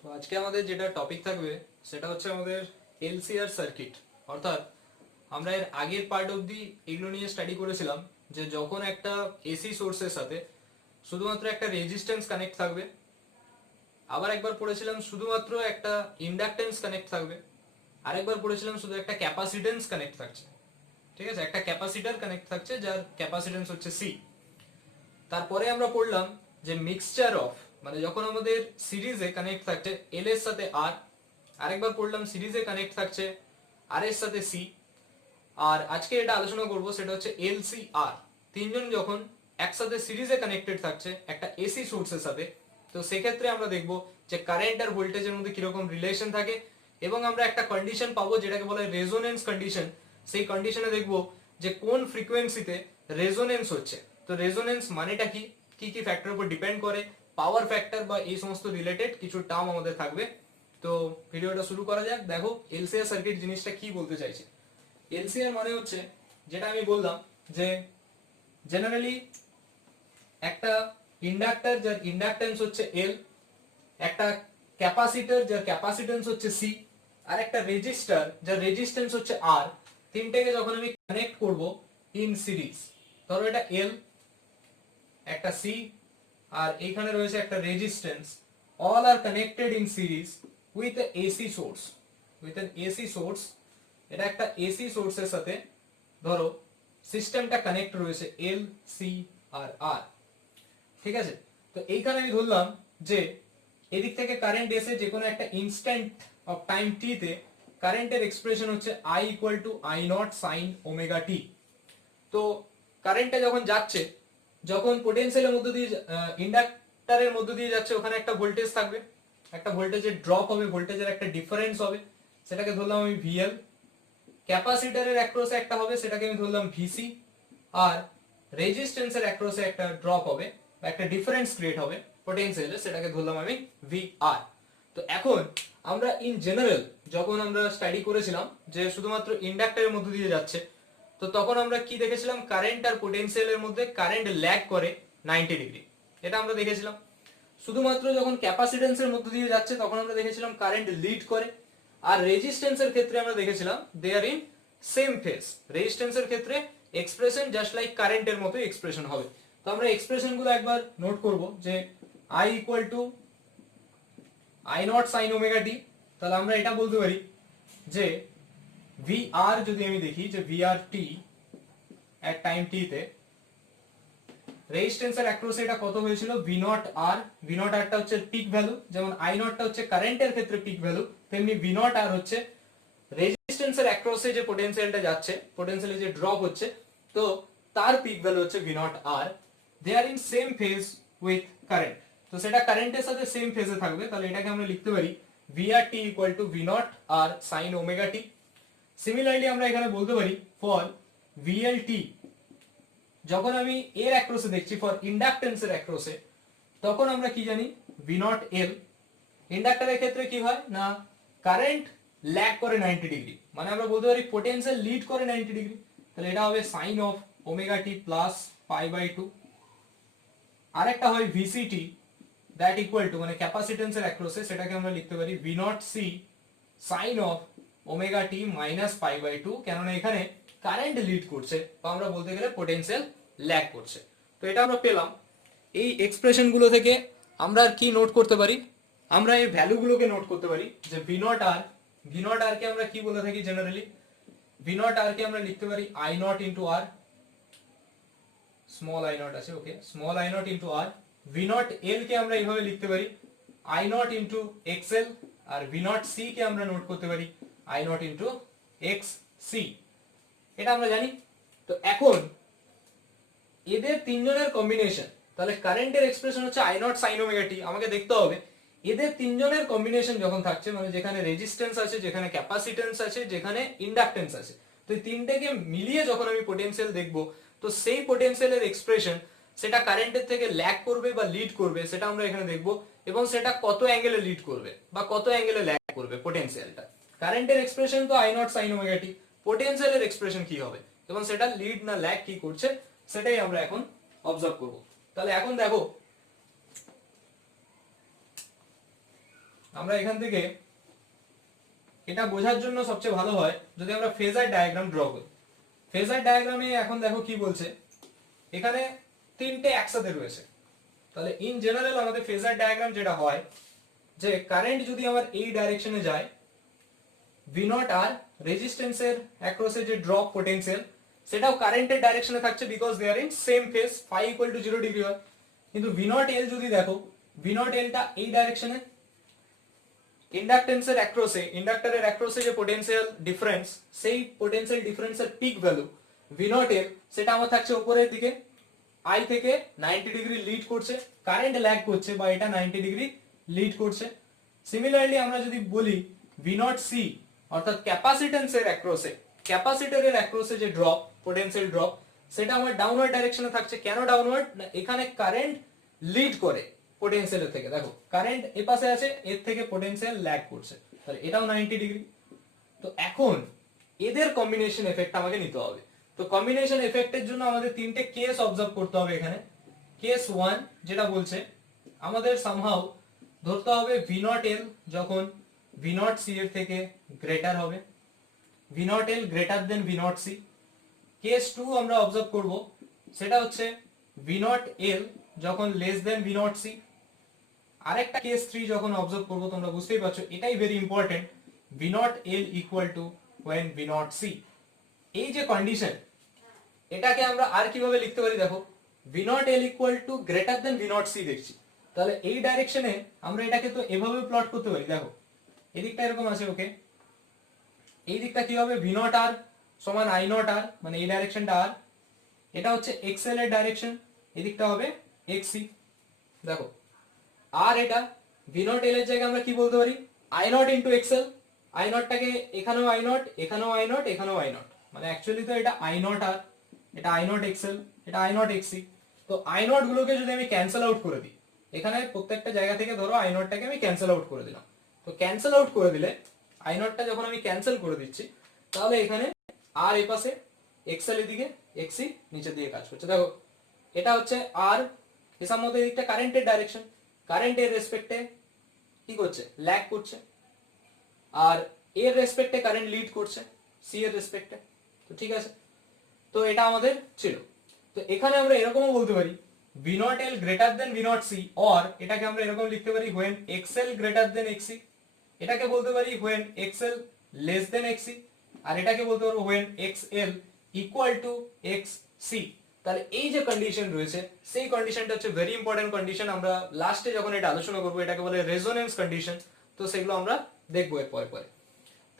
তো আজকে আমাদের যেটা টপিক থাকবে সেটা হচ্ছে আমাদের এলসিআর সার্কিট। অর্থাৎ আমরা এর আগের পার্ট অবধি এগুলো নিয়ে স্টাডি করেছিলাম যে যখন একটা এসি সোর্সের সাথে শুধুমাত্র একটা রেজিস্ট্যান্স কানেক্ট থাকবে, আবার একবার পড়েছিলাম শুধুমাত্র একটা ইন্ডাকটেন্স কানেক্ট থাকবে, আরেকবার পড়েছিলাম শুধু একটা ক্যাপাসিটেন্স কানেক্ট থাকছে। ঠিক আছে, একটা ক্যাপাসিটার কানেক্ট থাকছে যার ক্যাপাসিটেন্স হচ্ছে সি। তারপরে আমরা পড়লাম যে মিক্সচার অফ, মানে যখন আমাদের সিরিজে কানেক্ট থাকছে এল এর সাথে আর, আরেকবার পড়লাম সিরিজে কানেক্ট থাকছে আর এর সাথে সি, আর আজকে এটা আলোচনা করব সেটা হচ্ছে এল সি আর। তিনজন যখন একসাথে সিরিজে কানেক্টেড থাকছে একটা এসি সোর্সের সাথে, তো সেক্ষেত্রে আমরা দেখব যে কারেন্ট আর ভোল্টেজের মধ্যে কিরকম রিলেশন থাকে, এবং আমরা একটা কন্ডিশন পাবো যেটাকে বলা হয় রেজোনেন্স কন্ডিশন। সেই কন্ডিশনে দেখব যে কোন ফ্রিকোয়েন্সিতে রেজোনেন্স হচ্ছে। তো রেজোনেন্স মানেটা কি, কি কি ফ্যাক্টরের উপর ডিপেন্ড করে, পাওয়ার ফ্যাক্টর বা এই সমস্ত রিলেটেড কিছু টার্ম আমাদের থাকবে। তো ভিডিওটা শুরু করা যাক। দেখো এলসিআর সার্কিট জিনিসটা কি বলতে চাইছে। এলসিআর মানে হচ্ছে, যেটা আমি বললাম যে জেনারেলি একটা ইন্ডাক্টর যার ইন্ডাকটেন্স হচ্ছে এল, একটা ক্যাপাসিটর যার ক্যাপাসিটেন্স হচ্ছে সি, আর একটা রেজিস্টার যার রেজিস্ট্যান্স হচ্ছে আর, তিনটাকে যখন আমি কানেক্ট করব ইন সিরিজ, ধরো এটা এল, একটা সি, আর এইখানে রয়েছে একটা resistance, all are connected in series with a AC source, with an AC source. এটা একটা এসি সোর্সের সাথে ধরো সিস্টেমটা কানেক্ট রয়েছে এল সি আর আর। ঠিক আছে, তো এইখানে আমি ধরলাম যে এদিক থেকে কারেন্ট এসে যে কোনো একটা ইনস্ট্যান্ট অফ টাইম টি তে কারেন্টের এক্সপ্রেশন হচ্ছে I equal to I naught sine omega t. তো কারেন্টটা যখন যাচ্ছে, যখন পোটেনশিয়ালের মধ্য দিয়ে ইন্ডাক্টরের মধ্য দিয়ে যাচ্ছে, ওখানে একটা ভোল্টেজ থাকবে, একটা ভোল্টেজের ড্রপ হবে, ভোল্টেজের একটা ডিফারেন্স হবে, সেটাকে ধরলাম আমি ভিএল। ক্যাপাসিটরের অ্যাক্রসে একটা হবে, সেটাকে আমি ধরলাম ভিসি। আর রেজিস্ট্যান্সের অ্যাক্রসে একটা ড্রপ হবে বা একটা ডিফারেন্স ক্রিয়েট হবে পোটেনশিয়ালে, সেটাকে ধরলাম আমি ভিআর। তো এখন আমরা ইন জেনারেল যখন আমরা স্টাডি করেছিলাম যে শুধুমাত্র ইন্ডাক্টরের মধ্য দিয়ে যাচ্ছে, তো তখন আমরা কি দেখেছিলাম, কারেন্ট আর পোটেনশিয়ালের মধ্যে কারেন্ট ল্যাগ করে 90 ডিগ্রি, এটা আমরা দেখেছিলাম। শুধুমাত্র যখন ক্যাপাসিটেন্সের মধ্য দিয়ে যাচ্ছে তখন আমরা দেখেছিলাম কারেন্ট লিড করে। আর রেজিস্ট্যান্সের ক্ষেত্রে আমরা দেখেছিলাম দে আর ইন সেম ফেজ। রেজিস্ট্যান্সের ক্ষেত্রে এক্সপ্রেশন জাস্ট লাইক কারেন্টের মতোই এক্সপ্রেশন হবে। তো আমরা এক্সপ্রেশন গুলো একবার নোট করব যে I equal to I naught sine omega t. তাহলে আমরা এটা বলতে পারি যে VR যদি আমি দেখি যে VR টি এট টাইম টি তে রেজিস্ট্যান্সের অ্যাক্রসে এটা কত হয়েছিল, V naught R. V naught R টা হচ্ছে পিক ভ্যালু, যেমন আই নট টা হচ্ছে কারেন্টের ক্ষেত্রে পিক ভ্যালু, তেমনি ভি নট আর হচ্ছে রেজিস্ট্যান্সের অ্যাক্রসে যে পোটেনশিয়ালটা যাচ্ছে, পোটেনশিয়ালে যে ড্রপ হচ্ছে, তো তার পিক ভ্যালু হচ্ছে V naught R. They are in same phase with current, তো সেটা কারেন্টের সাথে সেম ফেজে থাকবে। তাহলে এটাকে আমরা লিখতে পারি V R T equal to V naught R sine omega T. Similarly আমরা এখানে বলতে পারি ফর ভিএল টি, যখন আমি এর অ্যাক্রসে দেখছি ফর ইন্ডাকটেন্সের অ্যাক্রসে, তখন আমরা কি জানি ভি নট এল। ইন্ডাক্টরের ক্ষেত্রে কি হয় না, কারেন্ট ল্যাগ করে 90 ডিগ্রি, মানে আমরা বলতে পারি পোটেনশিয়াল লিড করে 90 ডিগ্রি। তাহলে এটা হবে sine of omega T plus pi by 2। আরেকটা হয় ভিসিটি দ্যাট ইকুয়াল টু, মানে ক্যাপাসিটেন্সের অ্যাক্রসে, সেটাকে আমরা লিখতে পারি V naught C sine of omega T minus pi by 2, কেননা এখানে কারেন্ট লিড করছে বা আমরা বলতে গেলে পোটেনশিয়াল ল্যাগ করছে। তো এটা আমরা পেলাম। এই এক্সপ্রেশন গুলো থেকে আমরা আর কি নোট করতে পারি, আমরা এই ভ্যালুগুলোকে নোট করতে পারি যে V naught R, V naught R কে আমরা কি বলে থাকি জেনারেলি, ভি নট আর কে আমরা লিখতে পারি I naught into R, small I naught আছে, okay, small I naught into R. V naught L কে আমরা এইভাবে লিখতে পারি আই নট ইন্টু এক্সএল, আর ভি নট সি কে আমরা নোট করতে পারি I naught into X C. এটা আমরা জানি। তো এখন এদের তিনজনের কম্বিনেশন, তাহলে কারেন্টের এক্সপ্রেশন হচ্ছে আই নট সাইন ওমেগা টি। আমাকে দেখতে হবে এদের তিনজনের কম্বিনেশন যখন থাকছে, মানে যেখানে রেজিস্ট্যান্স আছে, যেখানে ক্যাপাসিটেন্স আছে, যেখানে ইন্ডাকটেন্স আছে, তো এই তিনটেকে মিলিয়ে যখন আমি পোটেনশিয়াল দেখব, তো সেই পোটেনশিয়ালের এক্সপ্রেশন সেটা কারেন্টের থেকে ল্যাগ করবে বা লিড করবে, সেটা আমরা এখানে দেখব, এবং সেটা কত অ্যাঙ্গেলে লিড করবে বা কত অ্যাঙ্গেলে ল্যাগ করবে পোটেনশিয়ালটা। কারেন্টের এক্সপ্রেশন তো I naught sine omega t, পোটেনশিয়ালের এক্সপ্রেশন কি হবে এবং সেটা লিড না ল্যাগ কি করছে, সেটাই আমরা এখন অবজার্ভ করব। তাহলে এখন দেখো আমরা এখান থেকে এটা বোঝার জন্য সবচেয়ে ভালো হয় যদি আমরা ফেজার ডায়াগ্রাম ড্র করি। ফেজার ডায়াগ্রামে এখন দেখো কি বলছে, এখানে তিনটে একসাথে রয়েছে। তাহলে ইন জেনারেল আমাদের ফেজার ডায়াগ্রাম যেটা হয় যে কারেন্ট যদি আমার এই ডাইরেকশনে যায়, ভি নট আর রেজিস্ট্যান্সের অ্যাক্রসে যে ড্রপ পোটেনশিয়াল সেটাও কারেন্টের ডাইরেকশনে থাকছে, because they are in same phase, phi equal to 0 degree হয়। কিন্তু ভি নট এল যদি দেখো, ভি নট এলটা এই ডাইরেকশনে, ইন্ডাকটেন্সের অ্যাক্রসে, ইন্ডাক্টরের অ্যাক্রসে যে পোটেনশিয়াল ডিফারেন্স, সেই পোটেনশিয়াল ডিফারেন্সের peak value V naught L সেটা আমার থাকছে উপরের দিকে, আই থেকে 90 ডিগ্রি লিড করছে, কারেন্ট ল্যাগ করছে বা এটা 90 ডিগ্রি লিড করছে। সিমিলারলি আমরা যদি বলি ভি নট সি অর্থাৎ ক্যাপাসিটেন্সের অ্যাক্রসে, ক্যাপাসিটরের অ্যাক্রসে যে ড্রপ, পোটেনশিয়াল ড্রপ, সেটা আমার ডাউনওয়ার্ড ডাইরেকশনে থাকছে। কেন ডাউনওয়ার্ড? না এখানে কারেন্ট লিড করে পোটেনশিয়ালের থেকে, দেখো কারেন্ট এ পাশে আছে, এর থেকে পোটেনশিয়াল ল্যাগ করছে, তাহলে এটাও 90 ডিগ্রি। তো এখন এদের কম্বিনেশন এফেক্ট আমাকে নিতে হবে। তো কম্বিনেশন এফেক্টের জন্য আমাদের তিনটে কেস অবজার্ভ করতে হবে এখানে। কেস 1 যেটা বলছে আমাদের সামহাউ ধরতে হবে ভি নট এল যখন ভি নট সি এর থেকে গ্রেটার হবে, V naught L greater than V naught C. Case 2 আমরা অবজার্ভ করব, সেটা হচ্ছে ভি নট এল যখন less than V naught C. আরেকটা কেস 3 যখন অবজার্ভ করব, তোমরা বুঝতেই পারছো এটাই very important, V naught L equal to when V naught C. এই যে কন্ডিশন, এটাকে আমরা আর কিভাবে লিখতে পারি দেখো, V naught L equal to greater than V naught C দেখছি, তাহলে এই ডাইরেকশনে আমরা এটাকে তো এভাবে প্লট করতে পারি। দেখো এদিকটা এরকম আছে, ওকে, এই দিকটা কি হবে, ভি নট আর সমান আই নট আর, মানে এই ডাইরেকশনটা আর, এটা হচ্ছে এক্সএল এর ডাইরেকশন, এদিকটা হবে এক্সি। দেখো আর এটা ভি নট এল এর জায়গায় আমরা কি বলতে পারি, I naught into XL. I নটটাকে এখানেও আই নট, এখানেও আই নট, এখানেও আই নট, মানে অ্যাকচুয়ালি তো এটা আই নট আর, এটা আই নট এক্সএল, এটা আই নট এক্সি। তো আই নট গুলোকে যদি আমি ক্যান্সেল আউট করে দিই, এখানে প্রত্যেকটা জায়গা থেকে ধরো আই নটটাকে আমি ক্যান্সেল আউট করে দিলাম। তো ক্যান্সেল আউট করে দিলে, আই নটটা যখন আমি ক্যান্সেল করে দিচ্ছি, তাহলে এখানে আর এ পাশে এক্সএল এদিকে, এক্সি নিচের দিকে কাজ করছে। দেখো এটা হচ্ছে আর, হিসাব মতো এদিকটা কারেন্টের ডাইরেকশন, কারেন্টের রেসপেক্টে কি করছে, ল্যাগ করছে, আর এর রেসপেক্টে কারেন্ট লিড করছে সি এর রেসপেক্টে। তো ঠিক আছে, তো এটা আমাদের ছিল। তো এখানে আমরা এরকমও বলতে পারি V naught L greater than V naught C, or এটাকে আমরা এরকম লিখতে পারি when X L greater than X C, এটাকে বলতে পারি when X L less than X C, আর এটাকে বলতে পারবো when X L equal to X C. তাহলে এই যে কন্ডিশন রয়েছে, সেই কন্ডিশনটা হচ্ছে ভেরি ইম্পর্টেন্ট কন্ডিশন। আমরা লাস্টে যখন এটা আলোচনা করবো, এটাকে বলে রেজোনেন্স কন্ডিশন। তো সেগুলো আমরা দেখবো এর পরে পরে।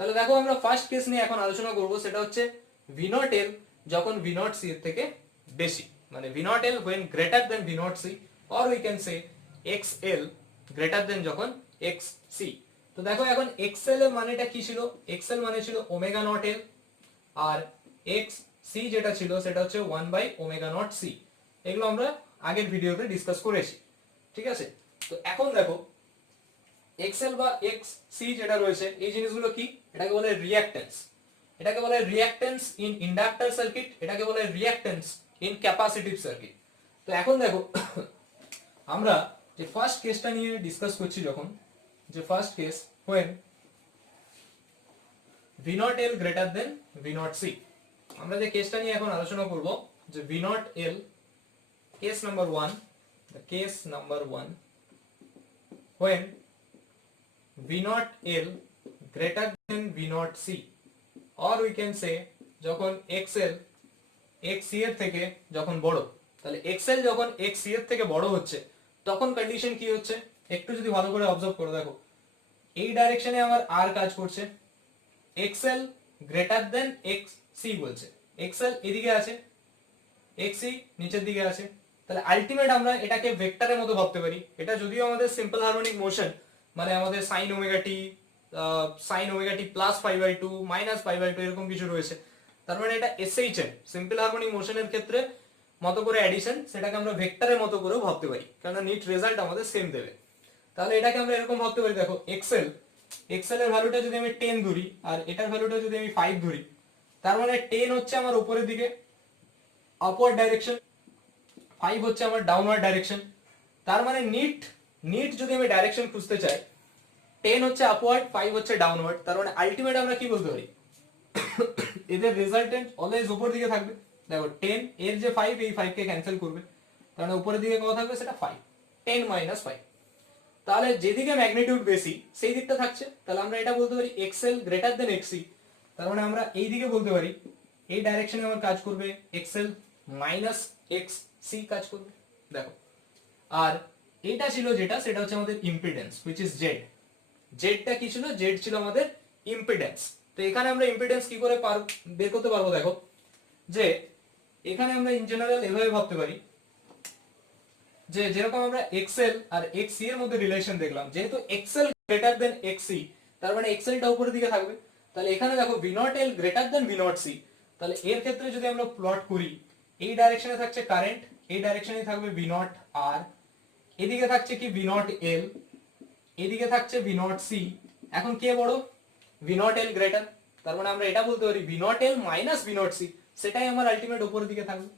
তাহলে দেখো আমরা ফার্স্ট কেস নিয়ে এখন আলোচনা করব, সেটা হচ্ছে ভি নট এল যখন ভি নট সি এর থেকে বেশি, মানে V naught L when greater than V naught C, or we can say X L greater than যখন এক্স সি। তো দেখো এখন এক্সএল এর মানেটা কি ছিল, এক্সএল মানে ছিল ওমেগা নট এল, আর এক্স সি যেটা ছিল সেটা হচ্ছে 1/ওমেগা নট সি। এগুলো আমরা আগের ভিডিওতে ডিসকাস করেছি, ঠিক আছে। তো এখন দেখো এক্সএল বা এক্স সি যেটা রয়েছে, এই জিনিসগুলো কি, এটাকে বলে রিঅ্যাকট্যান্স, এটাকে বলে রিঅ্যাকট্যান্স ইন ইন্ডাক্টর সার্কিট, এটাকে বলে রিঅ্যাকট্যান্স ইন ক্যাপাসিটিভ সার্কিট। তো এখন দেখো আমরা যে ফার্স্ট কেসটা নিয়ে ডিসকাস করছি, যখন যে first case when V naught L greater than V naught C, আমরা যে কেসটা নিয়ে এখন আলোচনা করব, যে V naught L, case number 1, the case number 1 when V naught L greater than V naught C, or we can say যখন X L X এর থেকে যখন বড়। তাহলে এক্সএল যখন এক্স এর থেকে বড় হচ্ছে, তখন কন্ডিশন কি হচ্ছে একটু যদি ভালো করে অবজার্ভ করো, দেখো এই ডাইরেকশনে আমার আর কাজ করছে, X L greater than X C বলছে, এক্সএল এদিকে আছে, এক্সি নিচের দিকে আছে। তাহলে আলটিমেট আমরা এটাকে ভেক্টরের মতো ভাবতে পারি। এটা যদিও আমাদের সিম্পল হারমোনিক মোশন, মানে আমাদের sign omega T plus π/2 minus π/2 এরকম কিছু রয়েছে, তার মানে এটা এসএইচএন সিম্পল হারমোনিক মোশনের ক্ষেত্রে মতো করে অ্যাডিশন, সেটাকে আমরা ভেক্টরের মতো করেও ভাবতে পারি, কারণ নিট রেজাল্ট আমাদের সেম দেবে। তাহলে এটাকে আমরা এরকম ভাবতে পারি, দেখো এক্সএল, এক্সএল এর ভ্যালুটা যদি আমি 10 ধরি, আর এটার ভ্যালুটা যদি আমি 5 ধরি, তার মানে 10 হচ্ছে আমার উপরের দিকে আপওয়ার্ড ডাইরেকশন, 5 হচ্ছে আমার ডাউনওয়ার্ড ডাইরেকশন। তার মানে নিট যদি আমি ডাইরেকশন খুঁজতে চাই, 10 হচ্ছে আপওয়ার্ড, 5 হচ্ছে ডাউনওয়ার্ড, তার মানে আলটিমেট আমরা কি বলতে পারি, এদের রেজাল্টেন্ট অলওয়েজ উপর দিকে থাকবে। দেখো 10 এর যে 5, এই 5 কে ক্যান্সেল করবে, তার মানে উপরের দিকে কত থাকবে, সেটা 5, 10 - 5। তাহলে যেদিকে ম্যাগনিটিউড বেশি সেই দিকটা থাকছে, তাহলে আমরা এটা বলতে পারি এক্সএল গ্রেটার দেন এক্সি। তার মানে আমরা এই দিকে বলতে পারি এই ডাইরেকশনে আমার কাজ করবে এক্সএল মাইনাস এক্স সি কাজ করবে। দেখো, আর এটা ছিল যেটা, সেটা হচ্ছে আমাদের ইম্পিডেন্স হুইচ ইজ জেড। জেডটা কি ছিল, জেড ছিল আমাদের ইম্পিডেন্স। তো এখানে আমরা ইম্পিডেন্স কি করে বের করতে পারবো, দেখো যে এখানে আমরা ইন জেনারেল এভাবে ভাবতে পারি যে যেরকম আমরা এক্সএল আর এক্সি এর মধ্যে রিলেশন দেখলাম, যেহেতু এক্সএল গ্রেটার দেন এক্সি, তার মানে এক্সএলটা উপরের দিকে থাকবে। তাহলে এখানে দেখো V naught L greater than V naught C, তাহলে এর ক্ষেত্রে যদি আমরা প্লট করি, এই ডাইরেকশনে থাকছে কারেন্ট, এই ডাইরেকশনে থাকবে ভি নট আর, এদিকে থাকছে কি ভি নট এল, এদিকে থাকছে ভি নট সি। এখন কে বড়, ভি নট এল গ্রেটার, তার মানে আমরা এটা বলতে পারি V naught L minus V naught C, সেটাই আমার আলটিমেট উপরের দিকে থাকবে।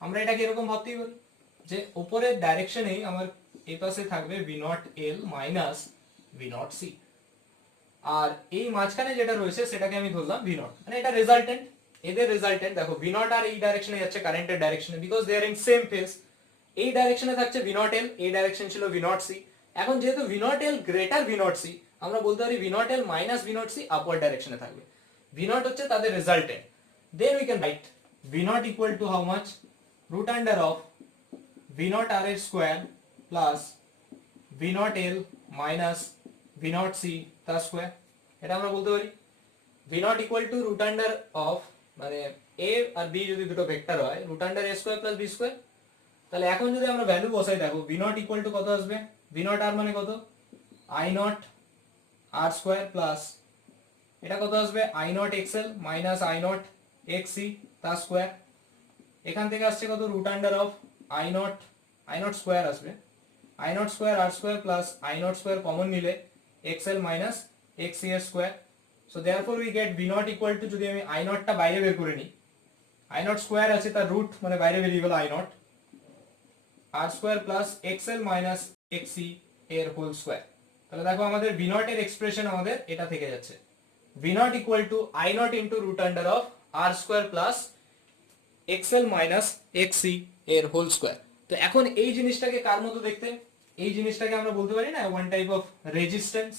আমরা এটাকে এরকম ভাবতেই পারি যে উপরের ডাইরেকশনেই আমার এই পাশে থাকবে V naught L minus V naught C, আর এই মাঝখানে যেটা রয়েছে সেটাকে আমি ধরলাম ভি নট, মানে এটা রেজাল্টেন্ট। এদের রেজাল্টেন্ট দেখো, ভি নট আর এই ডাইরেকশনে যাচ্ছে কারেন্টের ডাইরেকশনে, because they are in same phase. এই ডাইরেকশনে থাকছে ভি নট এল, এই ডাইরেকশন ছিল ভি নট সি। এখন যেহেতু V naught L greater V naught C, আমরা বলতে পারি V naught L minus V naught C upward ডাইরেকশনে থাকবে। ভি নট হচ্ছে তাদের রেজাল্টেন্ট। Then we can write V naught equal to how much, root under of V naught R এর square plus V naught L minus V naught C তার square. এটা আমরা বলতে পারি V naught equal to root under of, মানে এ আর B যদি দুটো vector হয়, রুট আন্ডার এ স্কোয়ার প্লাস বি স্কোয়ার। তাহলে এখন যদি আমরা ভ্যালু বসাই, দেখো ভি নট ইকুয়াল টু কত আসবে, ভি নট আর মানে কত, I naught R square plus এটা কত আসবে, I naught XL minus I naught X C তার স্কোয়ার। এখান থেকে আসছে কত, root under of I not square আসবে, I not square R square plus I not square common নিলে এক্সএল মাইনাস এক্স সি এর square. So therefore we get V naught equal to, যদি আমি আই নটটা বাইরে বের করে নিই, আই নট স্কোয়ার আছে তার রুট মানে বাইরে বেরিয়ে গেল I naught, R square plus XL minus X C এর হোল স্কোয়ার। তাহলে দেখো আমাদের ভি নট এর এক্সপ্রেশন আমাদের এটা থেকে যাচ্ছে, V naught equal to I naught into root under of R square plus XL minus X C এর হোল স্কোয়ার। তো এখন এই জিনিসটাকে কার মতো দেখতে, এই জিনিসটাকে আমরা বলতে পারি না one type of resistance,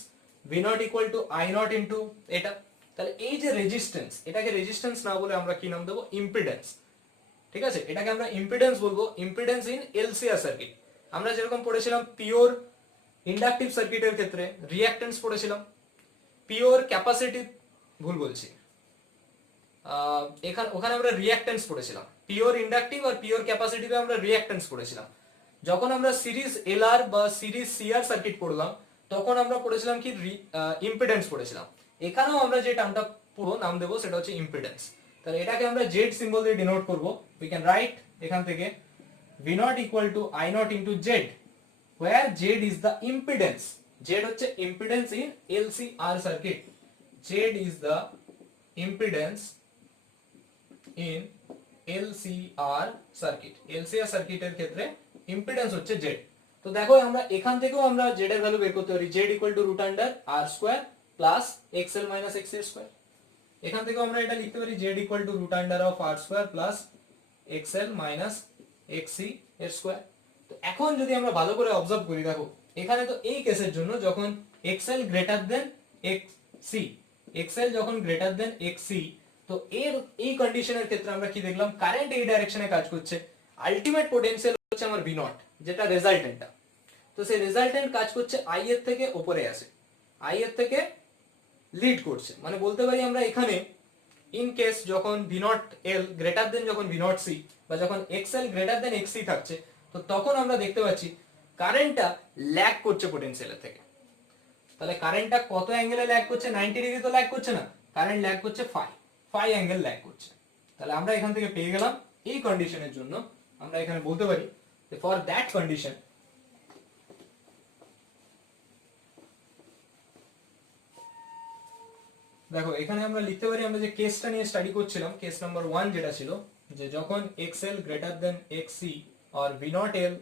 V naught equal to I naught into এটা। তাহলে এই যে রেজিস্ট্যান্স, এটাকে রেজিস্ট্যান্স না বলে আমরা কি নাম দেবো, ইম্পিডেন্স। ঠিক আছে, এটাকে আমরা ইম্পিডেন্স বলবো, ইম্পিডেন্স ইন এলসিআর সার্কিট। আমরা যেরকম পড়েছিলাম পিওর ইন্ডাকটিভ সার্কিটের ক্ষেত্রে রিঅ্যাক্ট্যান্স পড়েছিলাম, পিওর ক্যাপাসিটি, ভুল বলছি, ওখানে আমরা রিঅ্যাক্ট্যান্স পড়েছিলাম, পিওর ইন্ডাকটিভ আর পিওর ক্যাপাসিটিভে আমরা রিঅ্যাক্ট্যান্স পড়েছিলাম। যখন আমরা সিরিজ এলআর বা সিরিজ সিআর সার্কিট পড়লাম, তখন আমরা পড়েছিলাম কি, ইম্পিডেন্স পড়েছিলাম। এখানেও আমরা যে টার্মটা পুরো নাম দেবো সেটা হচ্ছে ইম্পিডেন্স। তাহলে এটাকে আমরা জেড সিম্বল দিয়ে ডিনোট করব। উই ক্যান রাইট এখান থেকে V naught equal to I naught into Z, where Z is the impedance. Z হচ্ছে impedance in LCR circuit. Z is the impedance in LCR circuit. LCR circuit এর ক্ষেত্রে impedance হচ্ছে Z। তো দেখো আমরা এখান থেকেও আমরা Z এর ভ্যালু বের করতে পারি, Z equal to root under R square plus XL minus XC square। এখান থেকেও আমরা এটা লিখতে পারি Z equal to root under of R square plus XL minus XC এর স্কোয়ার। তো এখন যদি আমরা ভালো করে অবজার্ভ করি, দেখো এখানে তো এই কেসের জন্য যখন XL greater than XC, XL যখন গ্রেটার দেন XC, তো এর এই কন্ডিশনের ক্ষেত্রে আমরা কি দেখলাম, কারেন্ট এই ডাইরেকশনে কাজ করছে, আলটিমেট পোটেনশিয়াল হচ্ছে আমার ভি নট, যেটা রেজাল্টেন্টটা। তো সেই রেজাল্টেন্ট কাজ করছে আই এর থেকে উপরে আসে, আই এর থেকে লিড করছে, মানে বলতে পারি আমরা এখানে ইন কেস যখন V naught L greater than যখন ভি নট সি, বা যখন XL গ্রেটার দেন XC থাকছে, তো তখন আমরা দেখতে পাচ্ছি কারেন্টটা ল্যাগ করছে পোটেনশিয়ালের থেকে। তাহলে কারেন্টটা কত অ্যাঙ্গেলে ল্যাগ করছে, 90 ডিগ্রি তো ল্যাগ করছে না, কারেন্ট ল্যাগ করছে ফাই অ্যাঙ্গেল ল্যাগ করছে। তাহলে আমরা এখান থেকে পেয়ে গেলাম এই কন্ডিশনের জন্য আমরা এখানে বলতে পারি যে ফর দ্যাট কন্ডিশন দেখো এখানে আমরা লিখতে পারি, আমরা যে কেসটা নিয়ে স্টাডি করছিলাম, কেস নাম্বার 1 যেটা ছিল, যে যখন XL গ্রেটার দেন XC আর V naught L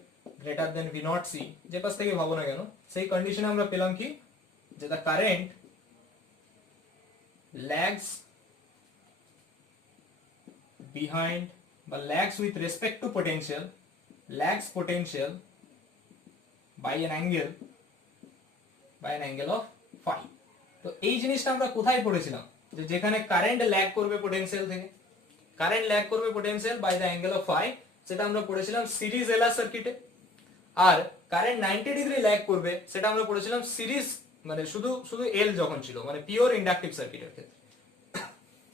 greater than V naught C, যে পাশ থেকে ভাবো না কেন, সেই কন্ডিশনে আমরা পেলাম কি, যে দ্য কারেন্ট ল্যাগস বিহাইন্ড বা lags with respect to potential, lags potential by an angle of phi. তো এই জিনিসটা আমরা কোথায় পড়েছিলাম, যে যেখানে কারেন্ট ল্যাগ করবে পোটেনশিয়াল থেকে, কারেন্ট ল্যাগ করবে potential by the angle of phi, সেটা আমরা পড়েছিলাম সিরিজ এলআর সার্কিটে। আর কারেন্ট 90 ডিগ্রি ল্যাগ করবে সেটা আমরা পড়েছিলাম সিরিজ, মানে শুধু শুধু এল যখন ছিল, মানে পিওর ইন্ডাকটিভ সার্কিটের ক্ষেত্রে।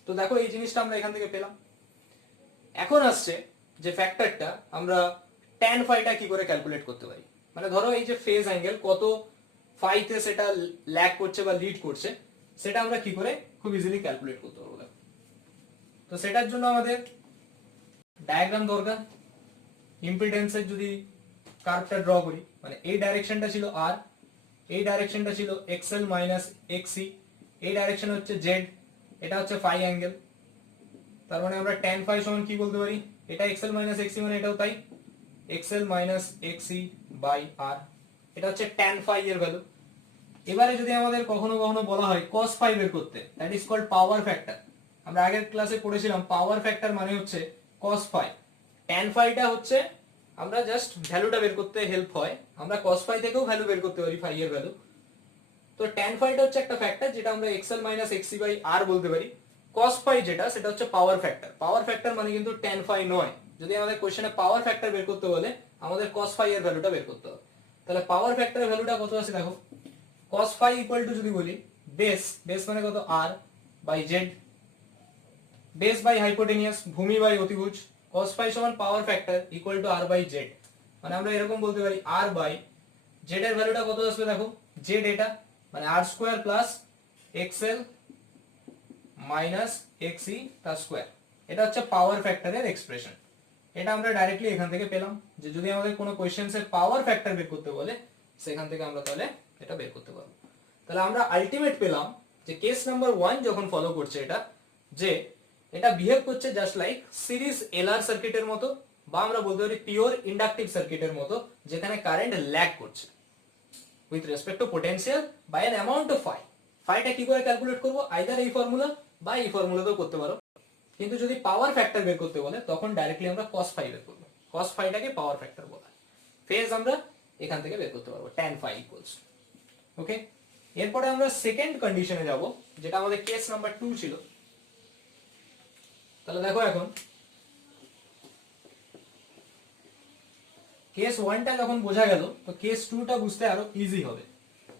তো দেখো এই জিনিসটা আমরা এখান থেকে পেলাম। এখন আসছে যে ফ্যাক্টরটা, আমরা ট্যান ফাইটা কি করে ক্যালকুলেট করতে পারি। মানে ধরো এই যে ফেজ অ্যাঙ্গেল কত ফাইতে সেটা ল্যাগ করছে বা লিড করছে, সেটা আমরা কি করে খুব ইজিলি ক্যালকুলেট করতে পারবো। তো সেটার জন্য আমাদের ডায়াগ্রাম দরকার। ইম্পিডেন্সের যদি কার্ভটা ড্র করি, মানে এই ডাইরেকশনটা ছিল আর, এই ডাইরেকশনটা ছিল এক্সএল মাইনাস এক্সি, এই ডাইরেকশন হচ্ছে জেড, এটা হচ্ছে ফাই অ্যাঙ্গেল। তার মানে আমরা ট্যান ফাই সমান কি বলতে পারি, এটা এক্সএল মাইনাস এক্সি মানে এটাও তাই, এক্সএল মাইনাস এক্সি বাই আর, এটা হচ্ছে ট্যান ফাই এর ভ্যালু। এবারে যদি আমাদের কখনো কখনো বলা হয় cos ফাই বের করতে, that is called power factor. আমরা আগের ক্লাসে পড়েছিলাম পাওয়ার ফ্যাক্টর মানে হচ্ছে cos ফাই। ট্যান ফাইটা হচ্ছে আমরা জাস্ট ভ্যালুটা বের করতে হেল্প হয়, আমরা cos ফাই থেকেও ভ্যালু বের করতে পারি, ফাই এর ভ্যালু। তো ট্যান ফাইটা হচ্ছে একটা ফ্যাক্টর যেটা আমরা এক্সএল মাইনাস এক্সি বাই আর বলতে পারি। cos ফাই যেটা সেটা হচ্ছে পাওয়ার ফ্যাক্টর। পাওয়ার ফ্যাক্টর মানে কিন্তু ট্যান ফাই নয়। যদি আমাদের কোশ্চেনে পাওয়ার ফ্যাক্টর বের করতে বলে আমাদের cos ফাই এর ভ্যালুটা বের করতে হবে। তাহলে পাওয়ার ফ্যাক্টরের ভ্যালুটা কত আছে দেখো, cos ফাই ইকুয়াল টু যদি বলি বেস, বেস মানে কত R by Z, base by hypotenuse, ভূমি বাই অতিভুজ, cos ফাই সমান power factor equal to R by Z. মানে আমরা এরকম বলতে পারি আর বাই জেড এর ভ্যালুটা কত আসবে দেখো, জেড এটা মানে আর স্কয়ার প্লাস এক্সএল মাইনাস এক্সি তার স্কয়ার, এটা হচ্ছে পাওয়ার ফ্যাক্টরের এক্সপ্রেশন। এটা আমরা ডাইরেক্টলি এখান থেকে পেলাম, যে যদি আমাদের কোনো কোশ্চেন্সের পাওয়ার ফ্যাক্টর বের করতে বলে সেখান থেকে আমরা তাহলে এটা বের করতে পারবো। তাহলে আমরা আলটিমেট পেলাম যে কেস নাম্বার 1 যখন ফলো করছে এটা, যে এটা বিহেভ করছে জাস্ট লাইক সিরিজ এলআর সার্কিটের মতো, বা আমরা বলতে পারি পিওর ইন্ডাকটিভ সার্কিটের মতো, যেখানে কারেন্ট ল্যাগ করছে with respect to potential by an amount of phi. ফাইটা কি করে ক্যালকুলেট করবো, আইদার এই ফর্মুলা বা এই ফর্মুলাতেও করতে পারো, কিন্তু যদি পাওয়ার ফ্যাক্টর বের করতে বলে তখন ডাইরেক্টলি আমরা cos ফাই বের করবো। cos ফাইটাকে পাওয়ার ফ্যাক্টর বলা হয়। ফেজ আমরা এখান থেকে বের করতে পারবো tan ফাই ইকুয়ালস। ওকে, এরপরে আমরা সেকেন্ড কন্ডিশনে যাব, যেটা আমাদের কেস নাম্বার 2 ছিল। তাহলে দেখো এখন কেস 1টা যখন বোঝা গেল, তো কেস 2টা বুঝতে আরো ইজি হবে।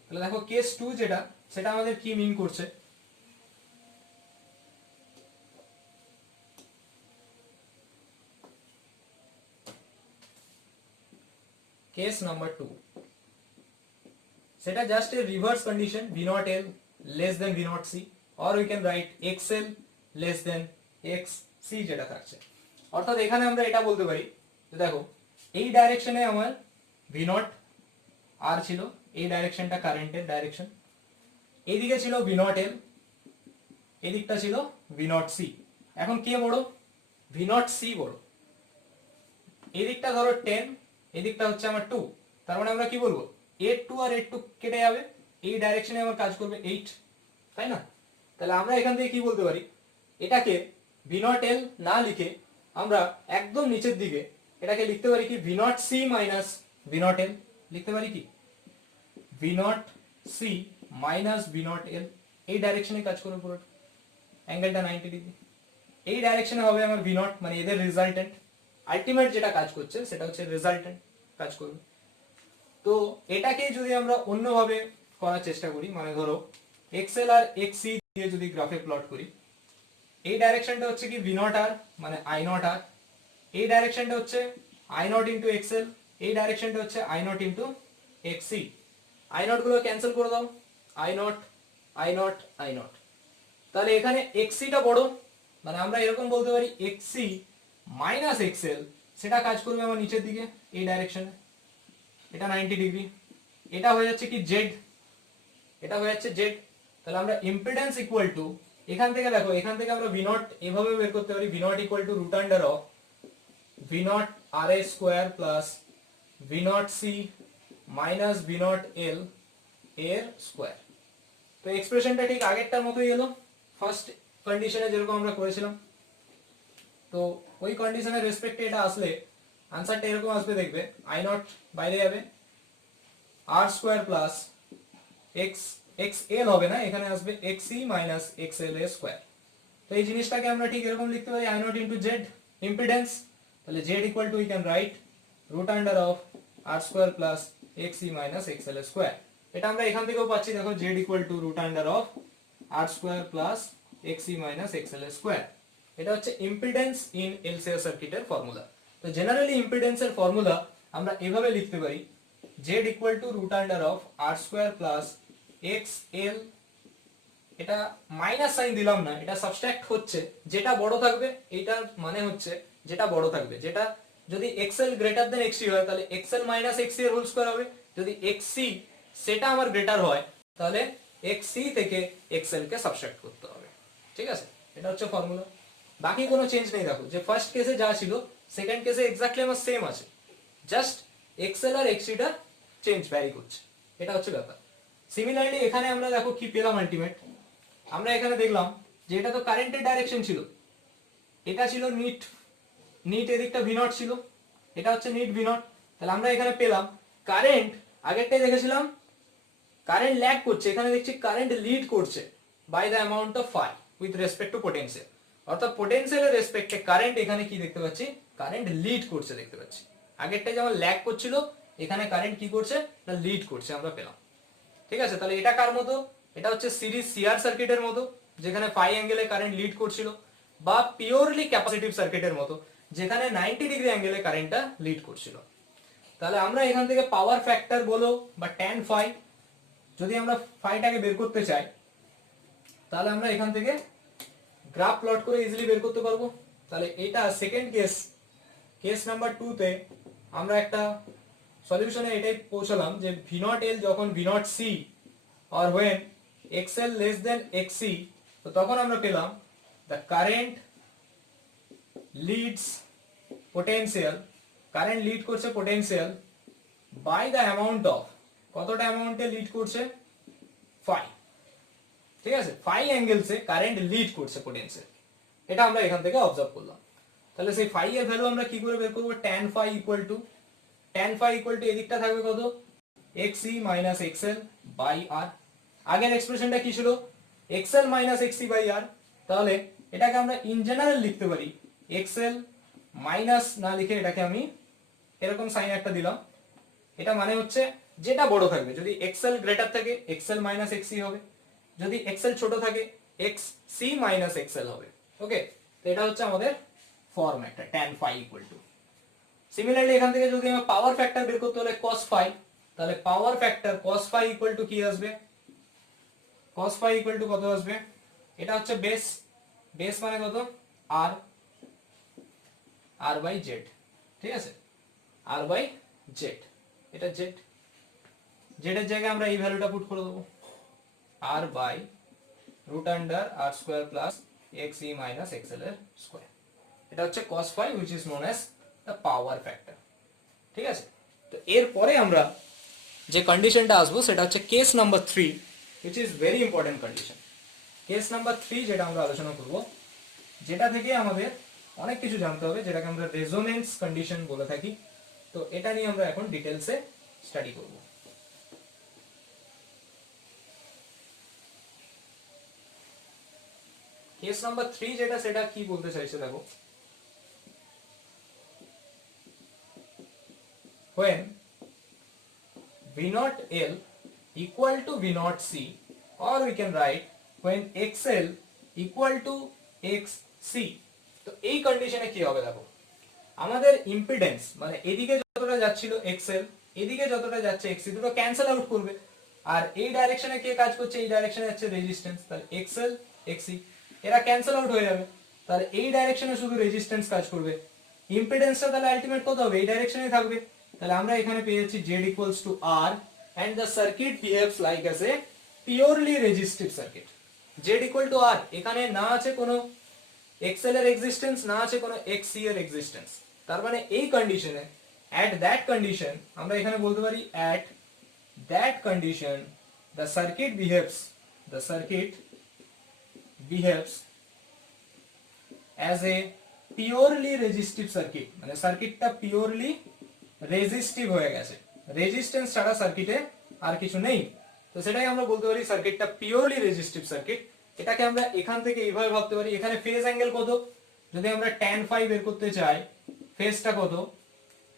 তাহলে দেখো কেস 2 যেটা, সেটা আমাদের কি মিন করছে, কেস নাম্বার 2 সেটা just a reverse condition, v naught l less than v naught c, or we can write xl less than xc যেটা থাকছে। অর্থাৎ এখানে আমরা এটা বলতে পারি যে দেখো এই ডাইরেকশনে আমার v naught r ছিল, এই ডাইরেকশনটা কারেন্টের ডাইরেকশন, এইদিকে ছিল v naught l, এই দিকটা ছিল v naught c। এখন কে বড়, v naught c বড়। এই দিকটা ধরো 10, এই দিকটা হচ্ছে আমার 2, তার মানে আমরা কি বলবো 8 2 আর 8 2 কেটে যাবে, এই ডাইরেকশনে আমার কাজ করবে 8, তাই না? তাহলে আমরা এখান থেকে কি বলতে পারি, এটাকে v naught l না লিখে আমরা একদম নিচের দিকে এটাকে লিখতে পারি কি v naught c minus v naught l, লিখতে পারি কি v naught c minus v naught l। এই ডাইরেকশনে কাজ করবে পুরো, অ্যাঙ্গেলটা 90 ডিগ্রি। এই ডাইরেকশনে হবে আমার v naught, মানে এদের রেজাল্টেন্ট। আলটিমেট যেটা কাজ করছে সেটা হচ্ছে রেজাল্টেন্ট কাজ করবে। তো এটাকে যদি আমরা অন্যভাবে করার চেষ্টা করি, মানে ধরো xl আর xc দিয়ে যদি গ্রাফে প্লট করি, এই ডাইরেকশনটা হচ্ছে কি v naught r মানে i naught r, এই ডাইরেকশনটা হচ্ছে i naught into xl, এই ডাইরেকশনটা হচ্ছে i naught into xc। i naught গুলো ক্যান্সেল করে দাও, i naught i naught i naught। তাহলে এখানে xc টা বড়, মানে আমরা এরকম বলতে পারি xc মাইনাস xl, সেটা কাজ করবে আমার নিচের দিকে এই ডাইরেকশনে, এটা 90 ডিগ্রি। এটা হয়ে যাচ্ছে কি z, এটা হয়ে যাচ্ছে z। তাহলে আমরা ইম্পিডেন্স ইকুয়াল টু, এখান থেকে দেখো এখান থেকে আমরা v naught এভাবে বের করতে পারি, v naught equal to root under of v naught ra square plus v naught c minus v naught l এর স্কয়ার। তো এক্সপ্রেশনটা ঠিক আগেরটার মতোই এলো, ফার্স্ট কন্ডিশনে যেরকম আমরা করেছিলাম। তো ওই কন্ডিশনের রেসপেক্টে এটা আসলে আনসারটা এরকম আসবে, দেখবে আই নট বাইরে যাবে, R square plus X X L হবে না, এখানে আসবে X E minus X L এ স্কোয়ার। তো এই জিনিসটাকে আমরা ঠিক এরকম লিখতে পারি, I naught into Z impedance, তাহলে Z equal to we can write root under of R square plus X E minus X L square. এটা আমরা এখান থেকেও পাচ্ছি, দেখো Z equal to root under of R square plus X E minus X L square. এটা হচ্ছে impedance in LCR সার্কিটের formula. তো জেনারেলি ইম্পিডেন্সের ফর্মুলা আমরা এভাবে লিখতে পারি, Z equal to root under of R square plus X L, এটা মাইনাস সাইন দিলাম না, এটা সাবস্ট্রাক্ট হচ্ছে, যেটা বড় থাকবে এইটার মানে হচ্ছে যেটা বড় থাকবে, যেটা যদি এক্সএল গ্রেটার দেন এক্সসি হয় তাহলে এক্সএল মাইনাস এক্সসি এর হোল স্কয়ার হবে, যদি এক্সসি সেটা আমার গ্রেটার হয় তাহলে এক্সসি থেকে এক্সএল কে সাবট্রাক্ট করতে হবে। ঠিক আছে, এটা হচ্ছে ফর্মুলা, বাকি কোনো চেঞ্জ নেই। দেখো যে ফার্স্ট কেসে যা ছিল সেকেন্ড কেসে এক্স্যাক্টলি আমার সেম আছে, জাস্ট এক্সএল আর এক্সসিটা চেঞ্জ ভ্যারি করছে, এটা হচ্ছে ব্যাপার। সিমিলারলি এখানে আমরা দেখো কি পেলাম আলটিমেট, আমরা এখানে দেখলাম যে এটা তো কারেন্টের ডাইরেকশন ছিল, এটা ছিল নিট, নিট এদিকটা ভি নট ছিল, এটা হচ্ছে নিট ভি নট, তাহলে আমরা এখানে পেলাম কারেন্ট, আগেরটাই দেখেছিলাম কারেন্ট ল্যাগ করছে, এখানে দেখছি কারেন্ট লিড করছে by the amount of phi with respect to potential, অর্থাৎ পোটেনশিয়ালের রেসপেক্টে কারেন্ট এখানে কি দেখতে পাচ্ছি, কারেন্ট লিড করছে দেখতে পাচ্ছি। আগেরটা যেমন ল্যাগ করছিল, এখানে কারেন্ট কি করছে না লিড করছে আমরা পেলাম। ঠিক আছে, তাহলে এটা কার মতো, এটা হচ্ছে সিরিজ সিআর সার্কিটের মতো যেখানে ফাই অ্যাঙ্গেলে কারেন্ট লিড করছিল, বা পিওরলি ক্যাপাসিটিভ সার্কিটের মতো যেখানে 90 ডিগ্রি অ্যাঙ্গেলে কারেন্টটা লিড করছিল। তাহলে আমরা এখান থেকে পাওয়ার ফ্যাক্টর বলো বা ট্যান ফাই, যদি আমরা ফাইটাকে বের করতে চাই তাহলে আমরা এখান থেকে গ্রাফ প্লট করে ইজিলি বের করতে পারবো। তাহলে এটা সেকেন্ড কেস, কেস নাম্বার 2 তে আমরা একটা সলিউশনে এটাই পৌঁছালাম যে ভি নট এল যখন V naught C or when xl less than xc, তো তখন আমরা পেলাম the current leads potential, current lead করছে potential by the amount of, কতটা অ্যামাউন্টে লিড করছে ফাই। ঠিক আছে, ফাই অ্যাঙ্গেলসে কারেন্ট লিড করছে পোটেনশিয়াল, এটা আমরা এখান থেকে অবজার্ভ করলাম। তাহলে সেই ফাই এর ভ্যালু আমরা কি করে বের করব, tan phi ইকুয়াল টু এদিকটা থাকবে কত, xc minus xl by r। আগের এক্সপ্রেশনটা কি ছিল, xl minus xc by r, তাহলে এটাকে আমরা ইন জেনারেল লিখতে পারি xl মাইনাস না লিখে এটাকে আমি এরকম সাইন একটা দিলাম, এটা মানে হচ্ছে যেটা বড় থাকবে, যদি xl গ্রেটার থাকে xl মাইনাস xc হবে, যদি xl ছোট থাকে xc মাইনাস xl হবে। ওকে, তো এটা হচ্ছে আমাদের ফর্ম একটা tan phi equal two. Similarly এখান থেকে যদি আমরা পাওয়ার ফ্যাক্টর বের করতে হলে cos phi, তাহলে power factor cos phi equal to কি আসবে, cos phi ইকুয়াল টু কত আসবে, এটা হচ্ছে বেস, বেস মানে কত r, r বাই z। ঠিক আছে, r বাই z, এটা z, z এর জায়গায় আমরা এই ভ্যালুটা পুট করে দেবো, r বাই root under r square plus x e minus xl এর স্কয়ার। এটা হচ্ছে cos phi which is known as the power factor। ঠিক আছে, তো এরপরে আমরা যে কন্ডিশনটা আসবো সেটা হচ্ছে case number 3 which is very important condition। Case number 3 যেটা আমরা আলোচনা করব, যেটা থেকে আমাদের অনেক কিছু জানতে হবে, যেটাকে আমরা রেজোনেন্স কন্ডিশন বলে থাকি। তো এটা নিয়ে আমরা এখন ডিটেইলসে স্টাডি করব। কেস নাম্বার 3 যেটা, সেটা কি বলতে চাইছে দেখো, when v naught l equal to v naught c, or we can write when xl equal to xc। তো এই কন্ডিশনে কি হবে দেখো, আমাদের ইম্পিডেন্স মানে এদিকে যতটা যাচ্ছিল xl, এদিকে যতটা যাচ্ছে xc, দুটো ক্যান্সেল আউট করবে, আর এই ডাইরেকশনে কে কাজ করছে, এই ডাইরেকশনে যাচ্ছে রেজিস্ট্যান্স, তাহলে xl xc এরা ক্যান্সেল আউট হয়ে যাবে, তাহলে এই ডাইরেকশনে শুধু রেজিস্ট্যান্স কাজ করবে, ইম্পিডেন্সটা তাহলে আলটিমেট কত হবে, এই ডাইরেকশনে থাকবে। তাহলে আমরা এখানে পেয়ে যাচ্ছি z equals to r and the circuit behaves like as a purely resistive circuit। z equal to r, এখানে না আছে কোনো xl এর এক্সিস্টেন্স, না আছে কোনো xc এর এক্সিস্টেন্স, তার মানে এই কন্ডিশনে at that condition আমরা এখানে বলতে পারি at that condition the circuit behaves the circuit behaves as a purely resistive circuit, মানে সার্কিটটা পিওরলি রেজিস্টিভ হয়ে গেছে, রেজিস্ট্যান্স ছাড়া সার্কিটে আর কিছু নেই, তো সেটাই আমরা বলতে পারি সার্কিটটা পিওরলি রেজিস্টিভ সার্কিট। এটাকে আমরা এখান থেকে এইভাবে ভাবতে পারি, এখানে ফেজ অ্যাঙ্গেল কত, যদি আমরা tan phi বের করতে চাই, ফেজটা কত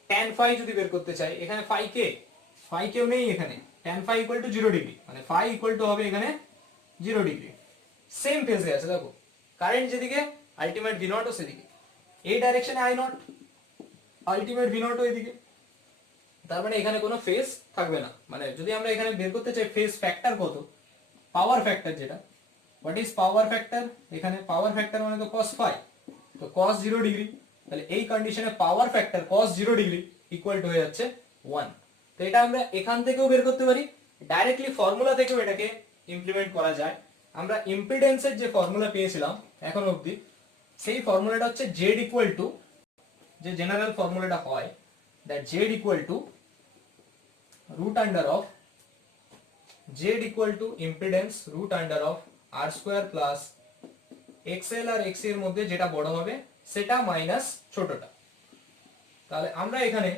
tan phi যদি বের করতে চাই, এখানে phi কেউ নেই, এখানে tan phi equal to 0 degree, মানে phi ইকুয়াল টু হবে এখানে 0 ডিগ্রি, সেম ফেজে আছে। দেখো কারেন্ট যেদিকে আলটিমেট ভি নট ও সেদিকে, এই ডাইরেকশনে I not, ultimate V naught ওইদিকে, তার মানে এখানে কোনো ফেজ থাকবে না। মানে যদি আমরা এখানে বের করতে চাই ফেজ ফ্যাক্টর কত, পাওয়ার ফ্যাক্টর যেটা, হোয়াট ইজ পাওয়ার ফ্যাক্টর, এখানে পাওয়ার ফ্যাক্টর মানে তো cos phi, তো cos 0 ডিগ্রি, তাহলে এই কন্ডিশনে power factor cos 0 degree equal to হয়ে যাচ্ছে 1। তো এটা আমরা এখান থেকেও বের করতে পারি, ডাইরেক্টলি ফর্মুলা থেকেও এটাকে ইমপ্লিমেন্ট করা যায়। আমরা ইম্পিডেন্সের যে ফর্মুলা পেয়েছিলাম এখন অবধি, সেই ফর্মুলাটা হচ্ছে z ইকুয়াল টু, যে জেনারেল ফর্মুলাটা হয় that z equal to root under of z equal to impedance root under of r square plus xl আর xc এর মধ্যে যেটা বড় হবে সেটা মাইনাস ছোটটা। তাহলে আমরা এখানে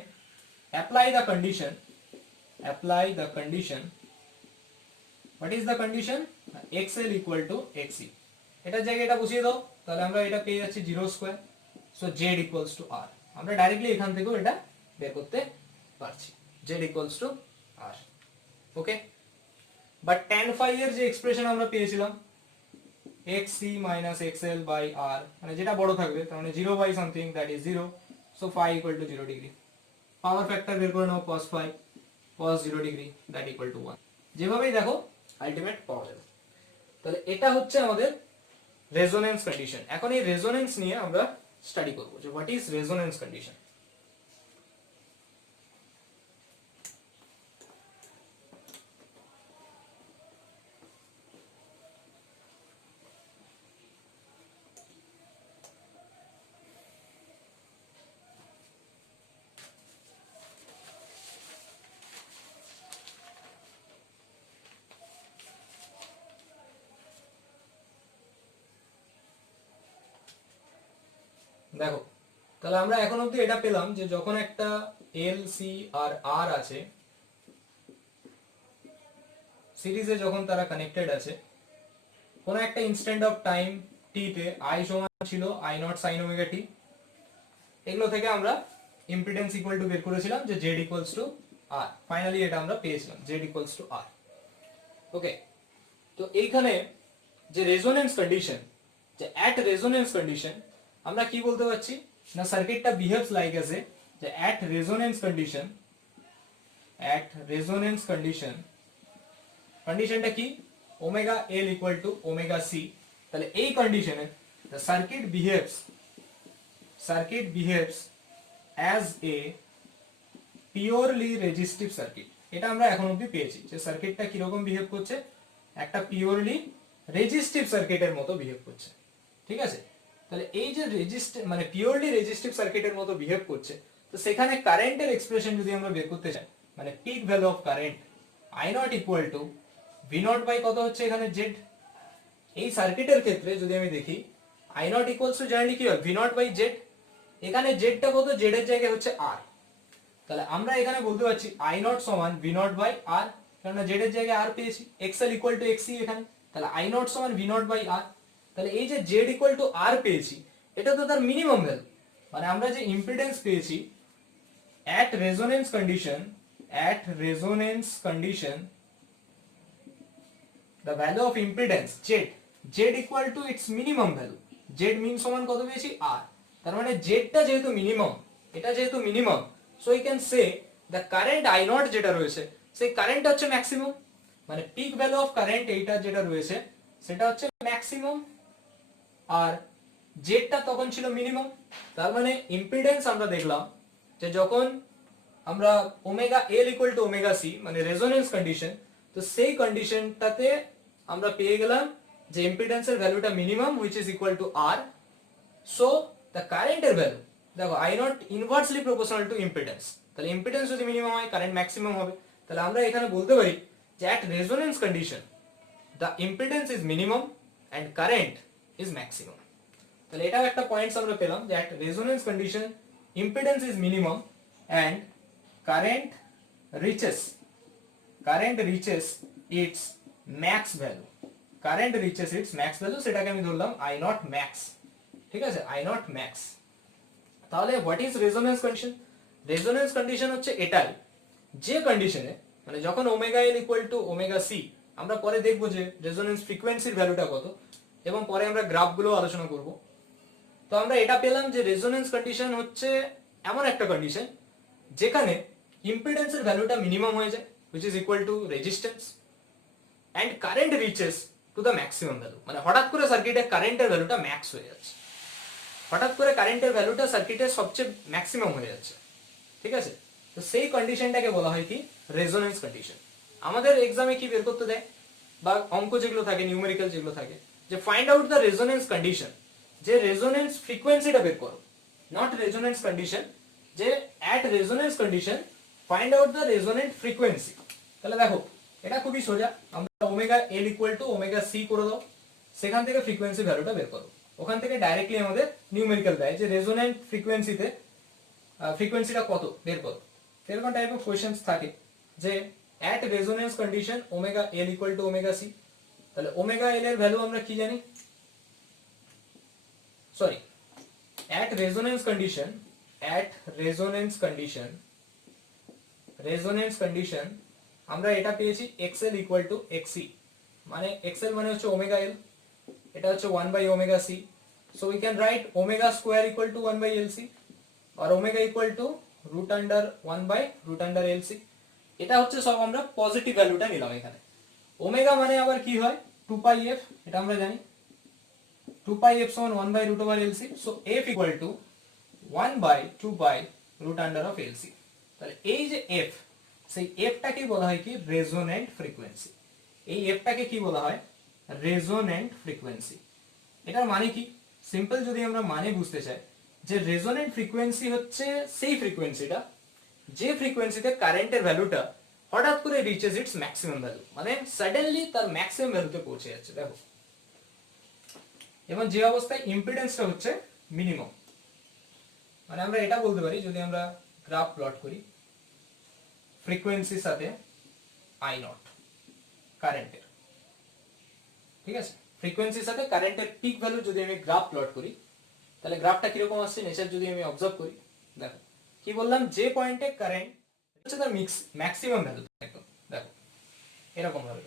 apply the condition, what is the condition, xl equal to xc, এটার জায়গায় এটা বসিয়ে দাও, তাহলে আমরা এটা পেয়ে যাচ্ছি 0 square, so z equals to r, আমরা ডাইরেক্টলি এখান থেকেও এটা বের করতে পারছি, z equals to r, okay. But tan phi এর যে এক্সপ্রেশন আমরা পেয়েছিলাম xc minus xl by r, মানে যেটা বড় থাকবে তার মানে 0 by something that is 0, so phi equal to 0 degree, power factor বের করে নাও cos phi, cos 0 degree that equal to 1, যেভাবেই দেখো আলটিমেট পাওয়া যাবে। তাহলে এটা হচ্ছে আমাদের রেজোনেন্স কন্ডিশন। এখন এই রেজোনেন্স নিয়ে আমরা স্টাডি করব যে হোয়াট ইজ রেজোনেন্স কন্ডিশন। দেখো তাহলে আমরা এখন অবধি এটা পেলাম যে যখন একটা এল সি আর আর আছে সিরিজে, যখন তারা কানেক্টেড আছে, কোন একটা ইনস্ট্যান্ট অফ টাইম টি তে আই সমান ছিল I naught sine omega T, এগুলো থেকে আমরা ইম্পিডেন্স ইকুয়াল টু বের করেছিলাম যে Z equals to R, finally এটা আমরা পেয়েছিলাম Z equals to R, okay. তো এইখানে যে রেজোনেন্স কন্ডিশন, যে অ্যাট রেজোনেন্স কন্ডিশন আমরা কি বলতে পারছি না, সার্কিটটা বিহেভস লাইক এজ এ, যে অ্যাট রেজোনেন্স কন্ডিশন, কন্ডিশনটা কি, omega L equal to omega C, তাহলে এই কন্ডিশনে the circuit behaves as a purely resistive circuit, এটা আমরা এখন অবধি পেয়েছি যে সার্কিটটা কি রকম বিহেভ করছে, একটা পিওরলি রেজিস্টিভ সার্কিটের মতো বিহেভ করছে, ঠিক আছে। তাহলে এই যে মানে পিওরলি রেজিস্টিভ সার্কিটের মতো বিহেভ করছে, তো সেখানে কারেন্টের এক্সপ্রেশন যদি আমরা বের করতে চাই, মানে peak value of current I naught equal to V naught by কত হচ্ছে এখানে জেড, এই সার্কিটের ক্ষেত্রে যদি আমি দেখি I not equals two journey কি হয় ভি নট বাই জেড, এখানে জেডটা কত, জেড এর জায়গায় হচ্ছে আর, তাহলে আমরা এখানে বলতে পারছি আই নট সমান ভি নট বাই আর, কারণ জেড এর জায়গায় আর পেয়েছি, এক্সএল ইকুয়াল টু এক্সি এখানে, তাহলে আই নট সমান ভি নট বাই আর, তাহলে এই যে জেড ইকুয়াল টু আর পেয়েছি এটা তো তার মিনিমাম ভ্যালু, মানে আমরা যে ইম্পিডেন্স পেয়েছি at resonance condition the value of impedance z equal to its minimum value, z mean সমান কত পেয়েছি r, তার মানে z টা যেহেতু মিনিমাম, এটা যেহেতু minimum, so we can say the current i not যেটা রয়েছে সেই কারেন্টটা হচ্ছে ম্যাক্সিমাম, মানে পিক ভ্যালু অফ কারেন্ট এইটা যেটা রয়েছে সেটা হচ্ছে ম্যাক্সিমাম, আর জেডটা তখন ছিল মিনিমাম। তার মানে ইম্পিডেন্স আমরা দেখলাম যে যখন আমরা omega L equal to omega C মানে রেজোনেন্স কন্ডিশন, তো সেই কন্ডিশনটাতে আমরা পেয়ে গেলাম যে ইম্পিডেন্সের ভ্যালুটা minimum which is equal to R, so the কারেন্টের ভ্যালু দেখো I naught inversely proportional to impedance, তাহলে ইম্পিডেন্স যদি মিনিমাম হয় কারেন্ট ম্যাক্সিমাম হবে, তাহলে আমরা এখানে বলতে পারি যে at resonance condition the impedance is minimum and current is maximum. তাহলে এটাও একটা পয়েন্টস আমরা পেলাম যে at resonance condition impedance is minimum and current reaches its max value. Current reaches its max value, সেটাকে আমি ধরলাম I naught max. ঠিক আছে, I naught max. তাহলে what is resonance condition? Resonance condition হচ্ছে এটাই যে কন্ডিশনে মানে যখন omega L equal to omega C, আমরা পরে দেখবো যে রেজোনেন্স ফ্রিকোয়েন্সির ভ্যালুটা কত এবং পরে আমরা গ্রাফগুলো আলোচনা করব। তো আমরা এটা পেলাম যে রেজোনেন্স কন্ডিশন হচ্ছে এমন একটা কন্ডিশন যেখানে ইম্পিডেন্সের ভ্যালুটা মিনিমাম হয়ে যায় which is equal to resistance and current reaches to the maximum value. মানে হঠাৎ করে সার্কিটে কারেন্টের ভ্যালুটা ম্যাক্স হয়ে যাচ্ছে, হঠাৎ করে কারেন্টের ভ্যালুটা সার্কিটের সবচেয়ে ম্যাক্সিমাম হয়ে যাচ্ছে। ঠিক আছে, তো সেই কন্ডিশনটাকে বলা হয় কি রেজোনেন্স কন্ডিশন। আমাদের এক্সামে কি বের করতে দেয় বা অঙ্ক যেগুলো থাকে নিউমেরিক্যাল যেগুলো থাকে যে find out the resonance condition, যে রেজোনেন্স ফ্রিকোয়েন্সিটা বের করো, নট রেজোনেন্স কন্ডিশন, যে at resonance condition find out the resonant frequency. তাহলে দেখো এটা খুবই সোজা, আমরা omega L equal to omega C করে দাও, সেখান থেকে ফ্রিকোয়েন্সি ভ্যালুটা বের করো। ওখান থেকে ডাইরেক্টলি আমাদের নিউমেরিক্যাল দেয় যে রেজোনেন্ট ফ্রিকোয়েন্সিতে ফ্রিকোয়েন্সিটা কত বের করো। এরকম টাইপ অফ কোশ্চেন্স থাকে যে at resonance condition omega L equal to omega C. তাহলে ওমেগা এল এর ভ্যালু আমরা কি জানি, সরি অ্যাট রেজোনেন্স কন্ডিশন আমরা এটা পেয়েছি এক্সএল ইকুয়াল টু এক্সি, মানে এক্সএল মানে হচ্ছে ওমেগা এল, এটা হচ্ছে 1 by omega C. So we can write omega square equal to 1 by LC আর omega equal to root under 1 by root under LC. এটা হচ্ছে সব আমরা পজিটিভ ভ্যালুটা নিলাম এখানে। ওমেগা মানে আবার কি হয় 2 পাই এফ, এটা আমরা জানি 2 পাই এফ সমান 1 by root over LC. So F equal to 1 by 2 pi root under of LC. তাহলে এই যে এফ, সেই এফটাকে বলা হয় কি রেজোনেন্ট ফ্রিকোয়েন্সি। এই এফটাকে কি বলা হয় রেজোনেন্ট ফ্রিকোয়েন্সি। এটার মানে কি, সিম্পল যদি আমরা মানে বুঝতে চাই যে রেজোনেন্ট ফ্রিকোয়েন্সি হচ্ছে সেই ফ্রিকোয়েন্সিটা যে ফ্রিকোয়েন্সিতে কারেন্টের ভ্যালুটা হঠাৎ করে রিচেস ইটস ম্যাক্সিমাম ভ্যালু, মানে সাডেনলি তার ম্যাক্সিমাম ভ্যালুতে পৌঁছে যাচ্ছে। দেখো এবং যে অবস্থায় ইম্পিডেন্সটা হচ্ছে মিনিমাম, মানে আমরা এটা বলতে পারি যদি আমরা গ্রাফ প্লট করি ফ্রিকোয়েন্সির সাথে আই নট কারেন্টের, ঠিক আছে, ফ্রিকোয়েন্সির সাথে কারেন্টের পিক ভ্যালু যদি আমি গ্রাফ প্লট করি তাহলে গ্রাফটা কিরকম আসছে নেচার যদি আমি অবজার্ভ করি। দেখো কি বললাম, যে পয়েন্টে কারেন্ট হচ্ছে তার ম্যাক্সিমাম ভ্যালু, একদম দেখো এরকম ভাবে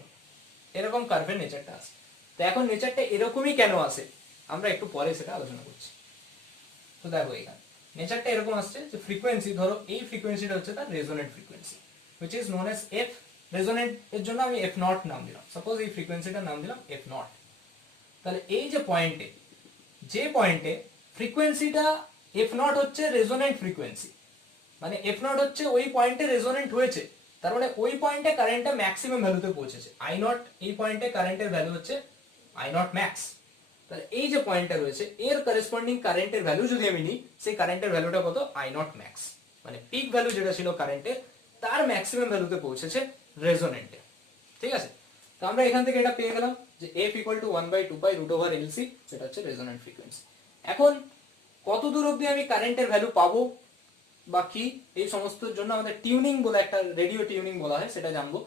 এরকম কার্ভের নেচারটা আসে। তো এখন নেচারটা এরকমই কেন আসে আমরা একটু পরে সেটা আলোচনা করছি। তো দেখো এখানে নেচারটা এরকম আসছে যে ফ্রিকোয়েন্সি, ধরো এই ফ্রিকোয়েন্সিটা হচ্ছে তার resonant frequency which is known as f। Resonant এর জন্য আমি f নট নাম দিলাম, সাপোজ এই ফ্রিকোয়েন্সিটার নাম দিলাম f নট। তাহলে এই যে পয়েন্টে, যে পয়েন্টে ফ্রিকোয়েন্সিটা f নট হচ্ছে রেজোনেন্ট ফ্রিকোয়েন্সি, মানে f নট হচ্ছে ওই পয়েন্টে রেজোনেন্ট হয়েছে, তার মানে ওই পয়েন্টে কারেন্টটা ম্যাক্সিমাম ভ্যালুতে পৌঁছেছে। i নট এই পয়েন্টে কারেন্টের ভ্যালু হচ্ছে i নট ম্যাক্স। তাহলে এই যে পয়েন্টটা রয়েছে এর করেসপন্ডিং কারেন্টের ভ্যালু যদি আমি নিই, সেই কারেন্টের ভ্যালুটা কত i নট ম্যাক্স, মানে পিক ভ্যালু যেটা ছিল কারেন্টের তার ম্যাক্সিমাম ভ্যালুতে পৌঁছেছে রেজোনেন্টে। ঠিক আছে, তো আমরা এখান থেকে এটা পেয়ে গেলাম যে f equal to 1 by 2 pi root over LC, সেটা হচ্ছে রেজোনেন্ট ফ্রিকোয়েন্সি। এখন কত দূর অবধি আমি কারেন্টের ভ্যালু পাবো বা কি, এই সমস্তর জন্য আমাদের টিউনিং বলে একটা রেডিও টিউনিং বলা হয়, সেটা জানবো।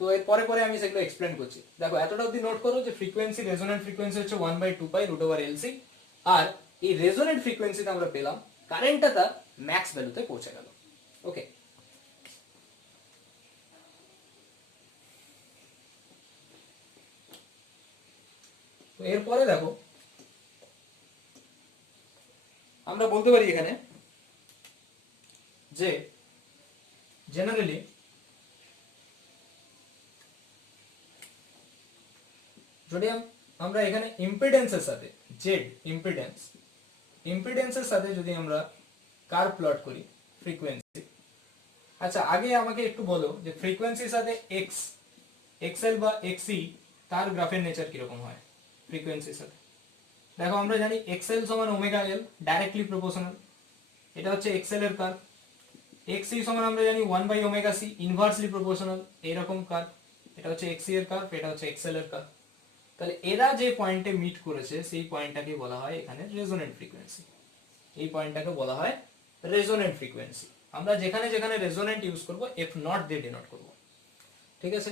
তো এর পরে পরে আমি সেগুলো এক্সপ্লেন করছি। দেখো এতটা অবধি নোট করো যে ফ্রিকোয়েন্সি, রেজোনেন্ট ফ্রিকোয়েন্সি হচ্ছে 1 by 2 pi root over LC, আর এই রেজোনেন্ট ফ্রিকোয়েন্সিতে আমরা পেলাম কারেন্টটা তার ম্যাক্স ভ্যালুতে পৌঁছে গেল। ওকে, তো এরপরে দেখো আমরা বলতে পারি এখানে যে জেনারেলি যদি আমরা এখানে ইম্পিডেন্সের সাথে জেড ইম্পিডেন্সের সাথে যদি আমরা কার্ভ প্লট করি ফ্রিকোয়েন্সি। আচ্ছা আগে আমাকে একটু বলো যে ফ্রিকোয়েন্সির সাথে এক্স, এক্সএল বা এক্সি তার গ্রাফের নেচার কিরকম হয় ফ্রিকোয়েন্সির সাথে। দেখো আমরা জানি এক্সএল সমান ওমেগা এল, ডাইরেক্টলি প্রপোর্শনাল, এটা হচ্ছে এক্সএল এর কার্ভ। এক্সি সমান আমরা জানি 1 by omega C, inversely proportional, এইরকম কার্ভ। এটা হচ্ছে এক্সি এর কার্ভ, এটা হচ্ছে এক্সএল এর কার্ভ। তাহলে এরা যে পয়েন্টে মিট করেছে সেই পয়েন্টটাকে বলা হয় এখানে রেজোনেন্ট ফ্রিকোয়েন্সি। এই পয়েন্টটাকে বলা হয় রেজোনেন্ট ফ্রিকোয়েন্সি। আমরা যেখানে যেখানে রেজোনেন্ট ইউজ করব এফ নট দিয়ে ডিনোট করব, ঠিক আছে।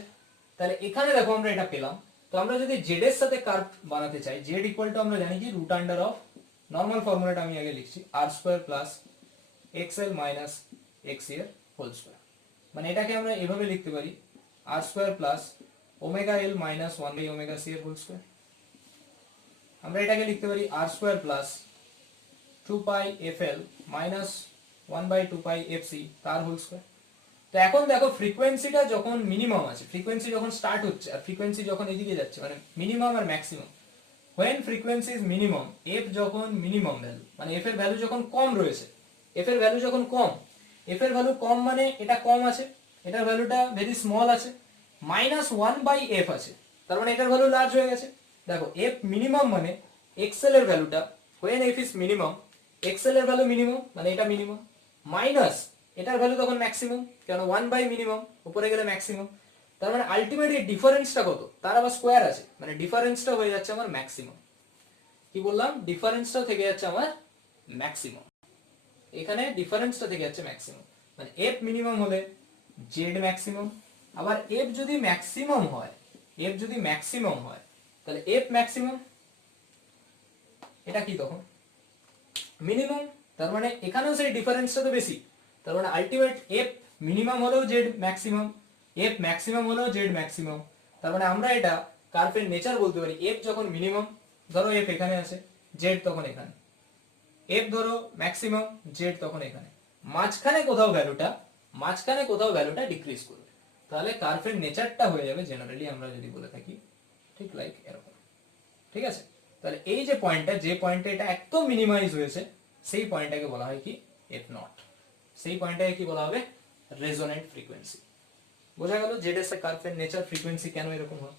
তাহলে এখানে দেখো আমরা এটা পেলাম। তো আমরা যদি জেড এর সাথে কার্ভ বানাতে চাই, জেড ইকুয়াল টু আমরা জানি কি রুট আন্ডার অফ, নর্মাল ফর্মুলাটা আমি আগে লিখছি, R square plus XL minus X এর হোল স্কোয়ার। মানে এটাকে আমরা এভাবে লিখতে পারি R square plus omega L minus 1 by omega C এর হোল স্কোয়ার। আমরা এটাকে লিখতে পারি R square plus 2 pi F L minus 1 by 2 pi F C তার হোল স্কোয়ার। তো এখন দেখো ফ্রিকোয়েন্সিটা যখন মিনিমাম আছে, ফ্রিকোয়েন্সি যখন স্টার্ট হচ্ছে আর ফ্রিকোয়েন্সি যখন এদিকে যাচ্ছে, মানে মিনিমাম আর maximum, when frequency is minimum, f যখন মিনিমাম ভ্যালু, মানে f এর ভ্যালু যখন কম রয়েছে, f এর ভ্যালু যখন কম, f এর ভ্যালু কম মানে এটা কম আছে, এটার ভ্যালুটা ভেরি স্মল আছে, -1/f আছে, তার মানে এটার ভ্যালু লার্জ হয়ে গেছে। দেখো f মিনিমাম মানে xl এর ভ্যালুটা, when f is minimum, xl এর ভ্যালু মিনিমাম মানে এটা মিনিমাম, মাইনাস এটার ভ্যালু তখন ম্যাক্সিমাম, কারণ 1/মিনিমাম উপরে গেলে ম্যাক্সিমাম, তার মানে আলটিমেটলি ডিফারেন্সটা কত, তার আবার স্কোয়ার আছে, মানে ডিফারেন্সটা হয়ে যাচ্ছে আমার ম্যাক্সিমাম। কি বললাম, ডিফারেন্সটা থেকে যাচ্ছে আমার ম্যাক্সিমাম, এখানে ডিফারেন্সটা থেকে যাচ্ছে ম্যাক্সিমাম, মানে এফ মিনিমাম হলে জেড ম্যাক্সিমাম। আবার এফ যদি ম্যাক্সিমাম হয়, এফ যদি ম্যাক্সিমাম হয় তাহলে এফ ম্যাক্সিমাম এটা কি তখন মিনিমাম, তার মানে এখানেও সেই ডিফারেন্সটা তো বেশি, তার মানে আলটিমেট এফ মিনিমাম হলেও জেড ম্যাক্সিমাম, এফ ম্যাক্সিমাম হলেও জেড ম্যাক্সিমাম। তার মানে আমরা এটা কার্ভের নেচার বলতে পারি, এফ যখন মিনিমাম, ধরো এফ এখানে আছে, জেড তখন এখানে, এফ ধরো ম্যাক্সিমাম, জেড তখন এখানে, মাঝখানে কোথাও ভ্যালুটা ডিক্রিজ করবে, তাহলে কার্ভের নেচারটা হয়ে যাবে জেনারেলি আমরা যদি বলে থাকি ঠিক লাইক এরকম, ঠিক আছে। তাহলে এই যে পয়েন্টটা, যে পয়েন্টে এটা একদম মিনিমাইজ হয়েছে, সেই পয়েন্টটাকে বলা হয় কি এফ নট, সেই পয়েন্টটাকে কি বলা হবে রেজোনেন্ট ফ্রিকোয়েন্সি। বোঝা গেল জেড এর সাথে কার্ভের নেচার, ফ্রিকোয়েন্সি কেন এরকম হয়।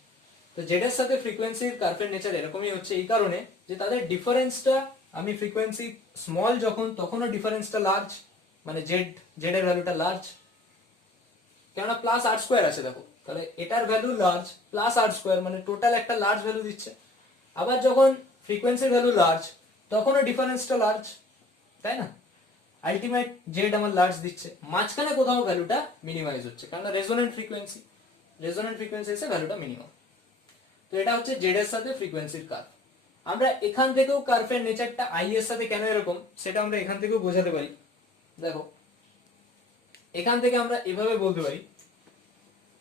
তো জেড এর সাথে ফ্রিকোয়েন্সির কার্ভের নেচার এরকমই হচ্ছে এই কারণে যে তাদের ডিফারেন্সটা, আমি ফ্রিকোয়েন্সি স্মল যখন তখনও ডিফারেন্সটা লার্জ, মানে জেড এর ভ্যালুটা লার্জ, কেননা প্লাস আর স্কোয়ার আছে দেখো, তাহলে এটার ভ্যালু লার্জ প্লাস আর স্কোয়ার মানে টোটাল একটা লার্জ ভ্যালু দিচ্ছে। আবার যখন ফ্রিকোয়েন্সির ভ্যালু লার্জ তখনও ডিফারেন্সটা লার্জ, তাই না, আলটিমেট জেড আমার লার্জ দিচ্ছে, মাঝখানে কোথাও ভ্যালুটা মিনিমাইজ হচ্ছে, কারণ রেজোনেন্ট ফ্রিকোয়েন্সি এসে ভ্যালুটা মিনিমাম। তো এটা হচ্ছে জেড এর সাথে ফ্রিকোয়েন্সির কার্ভ। আমরা এখান থেকেও কার্ভের নেচারটা আই এর সাথে কেন এরকম সেটা আমরা এখান থেকেও বোঝাতে পারি। দেখো এখান থেকে আমরা এভাবে বলতে পারি,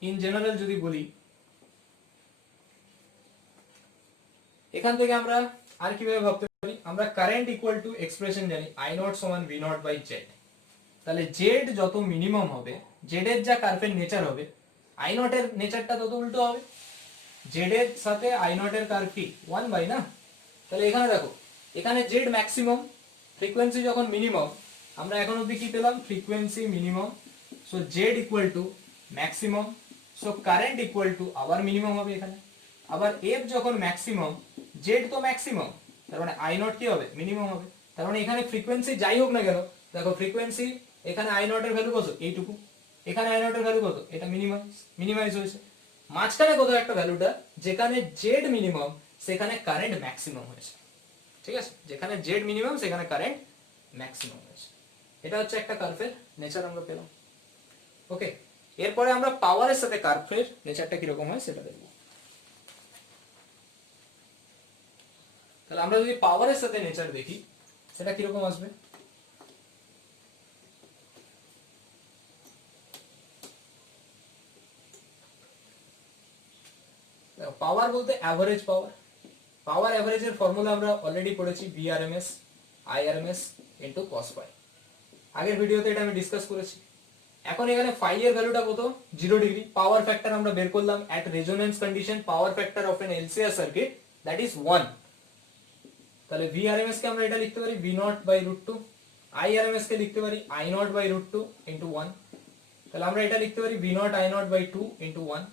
ইন জেনারেল যদি বলি, এখান থেকে আমরা আর কিভাবে ভাবতে পারি, আমরা কারেন্ট ইকুয়াল টু এক্সপ্রেশন জানি আই নট সমান ভি নট বাই জেড, তাহলে জেড যত মিনিমাম হবে, জেড এর যা কার্ভের নেচার হবে, আই নট এর নেচারটা তত উল্টো হবে, জেড এর সাথে আই নট এর কার্ভ কি 1 বাই না, তাহলে এখানে দেখো এখানে জেড ম্যাক্সিমাম, ফ্রিকোয়েন্সি যখন মিনিমাম, আমরা এখন অবধি কি পেলাম frequency minimum, so Z equal two maximum, so current equal to আবার মিনিমাম হবে এখানে, আবার এফ যখন ম্যাক্সিমাম, জেড তো ম্যাক্সিমাম, তার মানে আই নট কি হবে মিনিমাম হবে, তার মানে এখানে ফ্রিকোয়েন্সি যাই হোক না কেন, দেখো ফ্রিকোয়েন্সি এখানে আই নট এর ভ্যালু কত এইটুকু, এখানে আই নট এর ভ্যালু কত, এটা মিনিমাইজ হয়েছে, মাঝখানে কোথাও একটা ভ্যালুটা যেখানে জেড মিনিমাম সেখানে কারেন্ট ম্যাক্সিমাম হয়েছে, ঠিক আছে, যেখানে জেড মিনিমাম সেখানে কারেন্ট ম্যাক্সিমাম হয়েছে। এটা হচ্ছে একটা কার্ভের নেচার আমরা পেলাম। ওকে, এরপরে আমরা পাওয়ারের সাথে কার্ভের নেচারটা কিরকম হয় সেটা দেখব। তাহলে আমরা যদি পাওয়ারের সাথে নেচার দেখি সেটা কিরকম আসবে, পাওয়ার বলতে অ্যাভারেজ পাওয়ার, পাওয়ার অ্যাভারেজের ফর্মুলা আমরা অলরেডি পড়েছি, ভিআরএমএস আইআরএমএস ইনটু কস পাই, আগের ভিডিওতে এটা আমি ডিসকাস করেছি। এখন এখানে ফাই এর ভ্যালুটা কত 0 ডিগ্রি, পাওয়ার ফ্যাক্টর আমরা বের করলাম at resonance condition, power factor of an LCR circuit that is 1, তাহলে ভিআরএমএস কে আমরা এটা লিখতে পারি V naught by root two, IRMS কে লিখতে পারি I naught by root two into 1, তাহলে আমরা এটা লিখতে পারি V naught I naught by 2 into 1,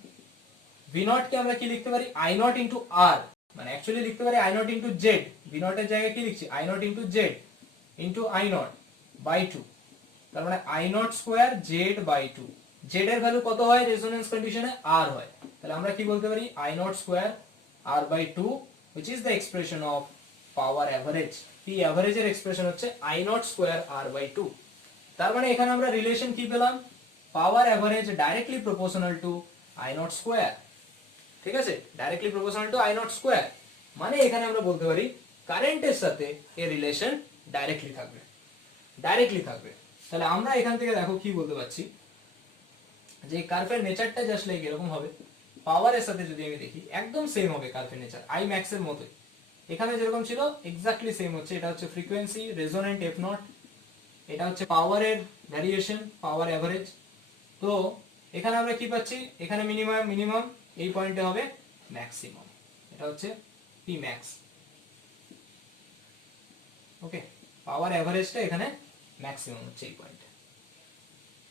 V naught কে আমরা কি লিখতে পারি আই নট ইন্টু আর, মানে অ্যাকচুয়ালি লিখতে পারি I naught into Z, V naught এর জায়গায় কি লিখছি I naught into Z into I naught by 2, তার মানে I not square Z by 2, Z এর ভ্যালু কত হয় রেজোনেন্স কন্ডিশনে আর হয়, তাহলে আমরা কি বলতে পারি I naught square R by 2 which is the expression of power average. P average এর এক্সপ্রেশন হচ্ছে I naught square R by 2. তার মানে এখানে আমরা রিলেশন কি পেলাম, power average directly proportional to I naught square. ঠিক আছে, directly proportional to I naught square, মানে এখানে আমরা বলতে পারি কারেন্টের সাথে এর রিলেশন ডাইরেক্টলি থাকবে, ডাইরেক্টলি থাকবে। তাহলে আমরা এখান থেকে দেখো কি বলতে পারছি, যে কার্ভের নেচারটা জাস্ট লাইক এরকম হবে, পাওয়ারের সাথে যদি আমি দেখি একদম সেম হবে কার্ভের নেচার, আই ম্যাক্স এর মতোই। এখানে যেরকম ছিল এক্স্যাক্টলি সেম হচ্ছে। এটা হচ্ছে ফ্রিকোয়েন্সি রেজোন্যান্ট এফ নট, এটা হচ্ছে পাওয়ারের ভ্যারিয়েশন, পাওয়ার অ্যাভারেজ। তো এখানে আমরা কি পাচ্ছি, এখানে মিনিমাম মিনিমাম, এই পয়েন্টে হবে ম্যাক্সিমাম, এটা হচ্ছে পি ম্যাক্স। ওকে, পাওয়ার অ্যাভারেজটা এখানে ম্যাক্সিমাম হচ্ছে এই পয়েন্টে।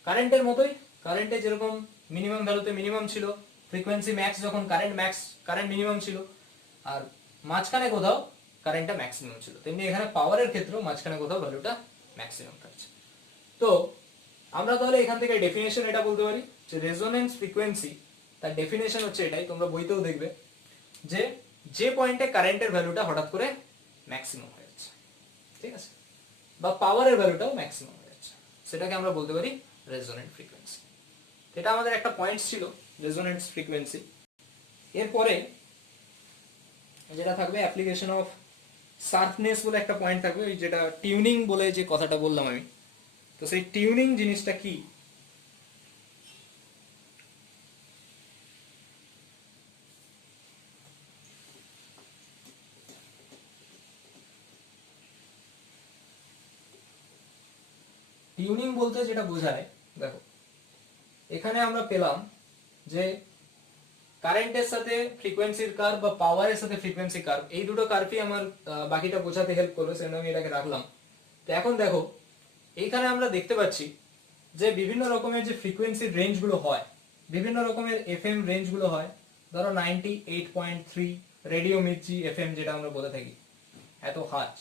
কারেন্টের মতোই, কারেন্টে যেরকম মিনিমাম ভ্যালুতে মিনিমাম ছিল, ফ্রিকোয়েন্সি ম্যাক্স যখন কারেন্ট ম্যাক্স, কারেন্ট মিনিমাম ছিল, আর মাঝখানে কোথাও কারেন্টটা ম্যাক্সিমাম ছিল, তেমনি এখানে পাওয়ারের ক্ষেত্রেও মাঝখানে কোথাও ভ্যালুটা ম্যাক্সিমাম থাকছে। তো আমরা তাহলে এখান থেকে ডেফিনেশন এটা বলতে পারি যে রেজোনেন্স ফ্রিকোয়েন্সি, তার ডেফিনেশন হচ্ছে এটাই, তোমরা বইতেও দেখবে যে যে পয়েন্টে কারেন্টের ভ্যালুটা হঠাৎ করে ম্যাক্সিমাম হয়ে যাচ্ছে, ঠিক আছে, বা পাওয়ারের ভ্যালুটাও ম্যাক্সিমাম হয়ে যাচ্ছে, সেটাকে আমরা বলতে পারি রেজোনেন্ট ফ্রিকোয়েন্সি। এটা আমাদের একটা পয়েন্ট ছিল রেজোনেন্স ফ্রিকোয়েন্সি। এরপরে যেটা থাকবে অ্যাপ্লিকেশন অফ শার্পনেস বলে একটা পয়েন্ট থাকবে, ওই যেটা টিউনিং বলে যে কথাটা বললাম আমি, তো সেই টিউনিং জিনিসটা কি। টিউনিং বলতে যেটা বোঝায়, দেখো এখানে আমরা পেলাম যে কারেন্টের সাথে ফ্রিকোয়েন্সির কার্ভ বা পাওয়ারের সাথে ফ্রিকোয়েন্সি কার্ভ, এই দুটো কার্ভই আমার বাকিটা বোঝাতে হেল্প করবে, সেজন্য আমি এটাকে রাখলাম। তো এখন দেখো এইখানে আমরা দেখতে পাচ্ছি যে বিভিন্ন রকমের যে ফ্রিকোয়েন্সির রেঞ্জগুলো হয়, বিভিন্ন রকমের এফএম রেঞ্জগুলো হয়, ধরো 98.3 রেডিও মির্চি এফএম যেটা আমরা বলে থাকি, এত হার্জ,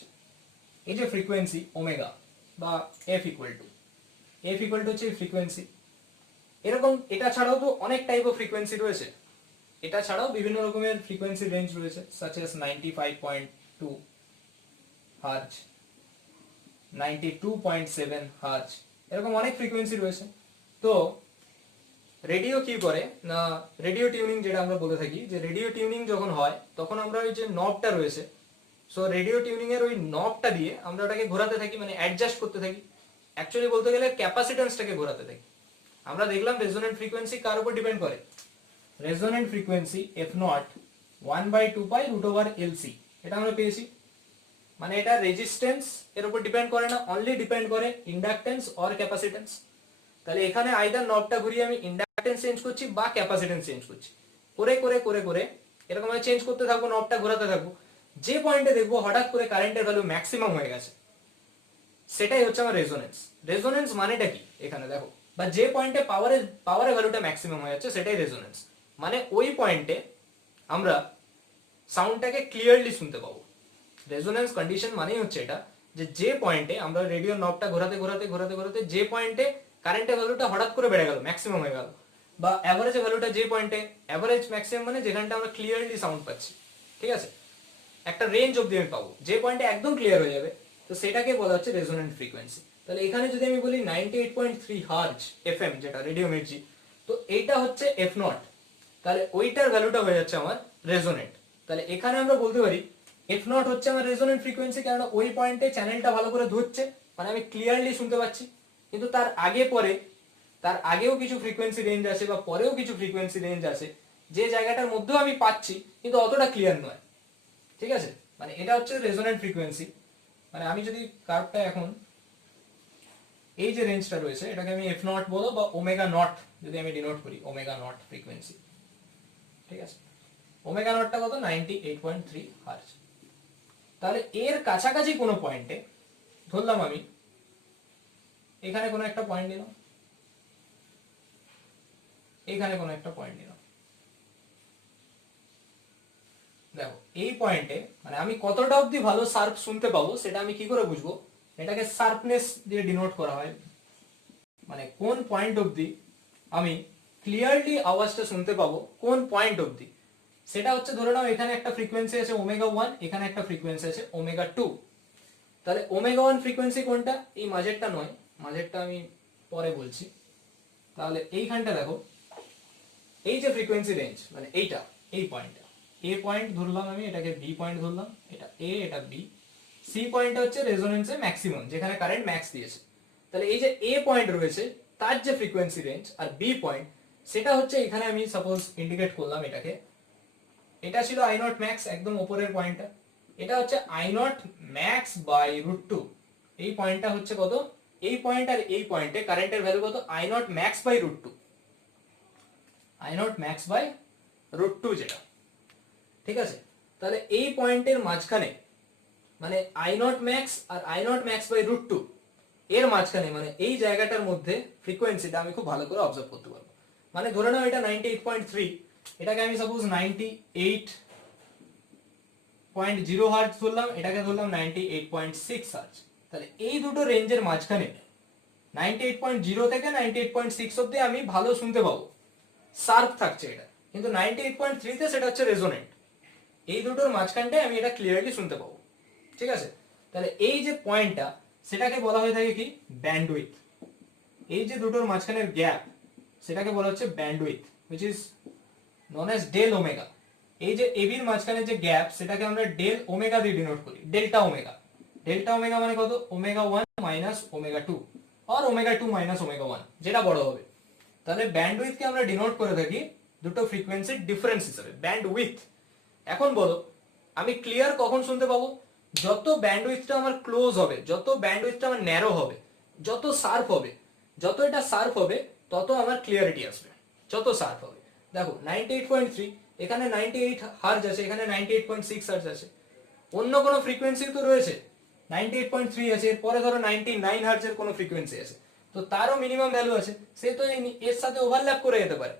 এই যে ফ্রিকোয়েন্সি ওমেগা বা এফ ইকুয়াল টু হচ্ছে ফ্রিকোয়েন্সি। এরকম এটা ছাড়াও তো অনেক টাইপ অফ ফ্রিকোয়েন্সি রয়েছে, এটা ছাড়াও বিভিন্ন রকমের ফ্রিকোয়েন্সি রেঞ্জ রয়েছে, সাচ এস 95.2 হার্জ, 92.7 হার্জ, এরকম অনেক ফ্রিকোয়েন্সি রয়েছে। তো রেডিও কি করে না, রেডিও টিউনিং যেটা আমরা বলে থাকি, যে রেডিও টিউনিং যখন হয় তখন আমরা ওই যে নবটা রয়েছে, সো রেডিও টিউনিং এর ওই নবটা দিয়ে আমরা ওটাকে ঘোরাতে থাকি, মানে অ্যাডজাস্ট করতে থাকি, অ্যাকচুয়ালি বলতে গেলে ক্যাপাসিট্যান্সটাকে ঘোরাতে থাকি। আমরা দেখলাম রেজোনেন্ট ফ্রিকোয়েন্সি কার উপর ডিপেন্ড করে, resonant frequency F naught 1/2 pi root over LC, এটা আমরা পেয়েছি। মানে এটা রেজিস্ট্যান্স এর উপর ডিপেন্ড করে না, অনলি ডিপেন্ড করে ইন্ডাকটেন্স অর ক্যাপাসিট্যান্স। তাহলে এখানে আইদার নবটা ঘুরিয়ে আমি ইন্ডাকটেন্স চেঞ্জ করছি বা ক্যাপাসিট্যান্স চেঞ্জ করছি, করে করে করে করে এরকম ভাবে চেঞ্জ করতে থাকবো, নবটা ঘোরাতে থাকবো, যে পয়েন্টে দেখবো হঠাৎ করে কারেন্টের ভ্যালু ম্যাক্সিমাম হয়ে গেছে, সেটাই হচ্ছে আমার রেজোনেন্স। রেজোনেন্স মানেটা কি এখানে দেখো, বা যে পয়েন্টে পাওয়ারের ভ্যালুটা ম্যাক্সিমাম হয়ে যাচ্ছে সেটাই রেজোনেন্স, মানে ওই পয়েন্টে আমরা সাউন্ডটাকে ক্লিয়ারলি শুনতে পাবো। রেজোনেন্স কন্ডিশন মানেই হচ্ছে এটা, যে যে পয়েন্টে আমরা রেডিও নবটা ঘোরাতে ঘোরাতে ঘোরাতে ঘোরাতে যে পয়েন্টে কারেন্টের ভ্যালুটা হঠাৎ করে বেড়ে গেল, ম্যাক্সিমাম হয়ে গেল, বা অ্যাভারেজ ভ্যালুটা যে পয়েন্টে, অ্যাভারেজ ম্যাক্সিমাম মানে যেখানটা আমরা ক্লিয়ারলি সাউন্ড পাচ্ছি, ঠিক আছে, একটা রেঞ্জ অবধি আমি পাবো, যে পয়েন্টে একদম ক্লিয়ার হয়ে যাবে, তো সেটাকে বলা হচ্ছে রেজোনেন্ট ফ্রিকোয়েন্সি। তাহলে এখানে যদি আমি বলি 98.3 হার্জ এফএম যেটা রেডিও মির্চি, তো এইটা হচ্ছে এফ নট, তাহলে ওইটার ভ্যালুটা হয়ে যাচ্ছে আমার রেজোনেন্ট। তাহলে এখানে আমরা বলতে পারি এফ নট হচ্ছে আমার রেজোনেন্ট ফ্রিকোয়েন্সি, কারণ ওই পয়েন্টে চ্যানেলটা ভালো করে ধরছে, মানে আমি ক্লিয়ারলি শুনতে পাচ্ছি। কিন্তু তার আগে পরে, তার আগেও কিছু ফ্রিকোয়েন্সি রেঞ্জ আছে বা পরেও কিছু ফ্রিকোয়েন্সি রেঞ্জ আছে, যে জায়গাটার মধ্যেও আমি পাচ্ছি কিন্তু অতটা ক্লিয়ার নয়, ঠিক আছে, মানে এটা হচ্ছে রেজোনেন্ট ফ্রিকোয়েন্সি। মানে আমি যদি কার্ভটা এখন এই যে রেঞ্জটা রয়েছে এটাকে আমি এফ নট বলো বা ওমেগা নট যদি আমি ডিনোট করি, ওমেগা নট ফ্রিকোয়েন্সি, ঠিক আছে, ওমেগা নটটা কত 98.3 হার্জ। তাহলে এর কাছাকাছি কোনো পয়েন্টে ধরলাম আমি এখানে কোনো একটা পয়েন্ট নিলাম, এখানে কোনো একটা পয়েন্ট নিলাম, দেখো এই পয়েন্টে মানে আমি কতটা অবধি ভালো শার্প শুনতে পাবো সেটা আমি কি করে বুঝবো, এটাকে শার্পনেস দিয়ে ডিনোট করা হয়, মানে কোন পয়েন্ট অবধি আমি ক্লিয়ারলি আওয়াজটা শুনতে পাবো কোন পয়েন্ট অবধি, সেটা হচ্ছে ধরে নাও এখানে একটা ফ্রিকোয়েন্সি আছে ওমেগা 1, এখানে একটা ফ্রিকোয়েন্সি আছে ওমেগা 2। তাহলে ওমেগা 1 ফ্রিকোয়েন্সি কোনটা? এই মাঝেরটা নয়, মাঝেরটা আমি পরে বলছি। তাহলে এইখানটা দেখো, এই যে ফ্রিকোয়েন্সি রেঞ্জ মানে এইটা, এই পয়েন্টটা এ পয়েন্ট ধরলাম আমি, এটাকে বি পয়েন্ট ধরলাম, এটা এ এটা বি, সি পয়েন্টটা হচ্ছে রেজোনেন্সে ম্যাক্সিমাম যেখানে কারেন্ট ম্যাক্স দিয়েছে। তাহলে এই যে এ পয়েন্ট রয়েছে তার যে ফ্রিকোয়েন্সি রেঞ্জ আর বি পয়েন্ট সেটা হচ্ছে এখানে আমি সাপোজ ইন্ডিকেট করলাম এটাকে, এটা ছিল আই নট ম্যাক্স একদম উপরের পয়েন্টটা, এটা হচ্ছে I not max by root two. এই পয়েন্টটা হচ্ছে কত? এই পয়েন্ট আর এই পয়েন্টে কারেন্টের ভ্যালু কত? I not max by root two, I not max by root two যেটা, ঠিক আছে। তাহলে এই পয়েন্টের মাঝখানে মানে আই নট ম্যাক্স আর I not max by root two এর মাঝখানে মানে এই জায়গাটার মধ্যে ফ্রিকোয়েন্সিটা আমি খুব ভালো করে অবজার্ভ করতে পারবো। মানে ধরে নাও এটা 98.3, এটাকে আমি সাপোজ 98.0 হার্টজ ধরলাম, এটাকে ধরলাম 98.6 হার্টজ। তাহলে এই দুটো রেঞ্জের মাঝখানে 98.0 থেকে 98.6 অব্দি আমি ভালো শুনতে পাবো, শার্প থাকছে এটা। কিন্তু 98.3 তে সেটা হচ্ছে রেজোনেন্ট। এই দুটোর মাঝখানটায় আমি এটা ক্লিয়ারলি শুনতে পাবো, ঠিক আছে। তাহলে এই যে পয়েন্টটা সেটাকে বলা হয়ে থাকে কি? ব্যান্ডউইথ। এই যে দুটোর মাঝখানের গ্যাপ সেটাকে বলা হচ্ছে bandwidth, which is known as del omega. এই যে এবির মাঝখানে যে গ্যাপ সেটাকে আমরা ডেল ওমেগা দিয়ে ডিনোট করি, ডেল্টা ওমেগা। ডেল্টা ওমেগা মানে কত? ওমেগা 1 মাইনাস ওমেগা 2 আর ওমেগা 2 মাইনাস ওমেগা 1 যেটা বড় হবে। তাহলে ব্যান্ডউইথকে আমরা ডিনোট করে থাকি দুটো ফ্রিকোয়েন্সির ডিফারেন্স হিসেবে, ব্যান্ডউইথ। এখন বলো আমি ক্লিয়ার কখন শুনতে পাবো? যত ব্যান্ডউইথটা আমার ক্লোজ হবে, যত ব্যান্ডউইথটা আমার ন্যারো হবে, যত শার্প হবে, যত এটা শার্প হবে তত আমার ক্লিয়ারিটি আসবে, যত শার্প হবে। দেখো 98.3, এখানে 98 হার্জ আছে, এখানে 98.6 হার্জ আছে, অন্য কোনো ফ্রিকোয়েন্সি তো রয়েছে 98.3 আছে, এরপরে ধরো 99 হার্জের কোনো ফ্রিকোয়েন্সি আছে, তো তারও মিনিমাম ভ্যালু আছে, সে তো এর সাথে ওভারল্যাপ করে যেতে পারে,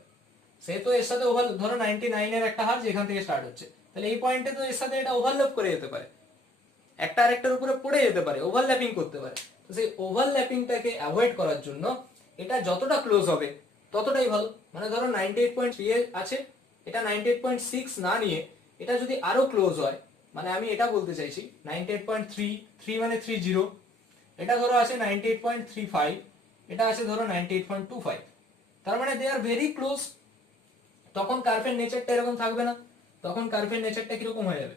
সে তো এর সাথে ধরো 99 এর একটা হার্জ এখান থেকে স্টার্ট হচ্ছে, তাহলে এই পয়েন্টে তো এর সাথে এটা ওভারল্যাপ করে যেতে পারে, একটা আরেকটার উপরে পড়ে যেতে পারে, ওভারল্যাপিং করতে পারে। তো সেই ওভারল্যাপিংটাকে অ্যাভয়েড করার জন্য এটা যতটা ক্লোজ হবে ততটাই ভালো। মানে ধরো 98.3 এ আছে, এটা 98.6 না নিয়ে এটা যদি আরো ক্লোজ হয়, মানে আমি এটা বলতে চাইছি 98.3 মানে 30, এটা ধরো আছে 98.35, এটা আছে ধরো 98.25, তার মানে দে আর ভেরি ক্লোজ। তখন কার্ভের নেচারটা এরকম থাকবে না, তখন কার্ভের নেচারটা কিরকম হয়ে যাবে?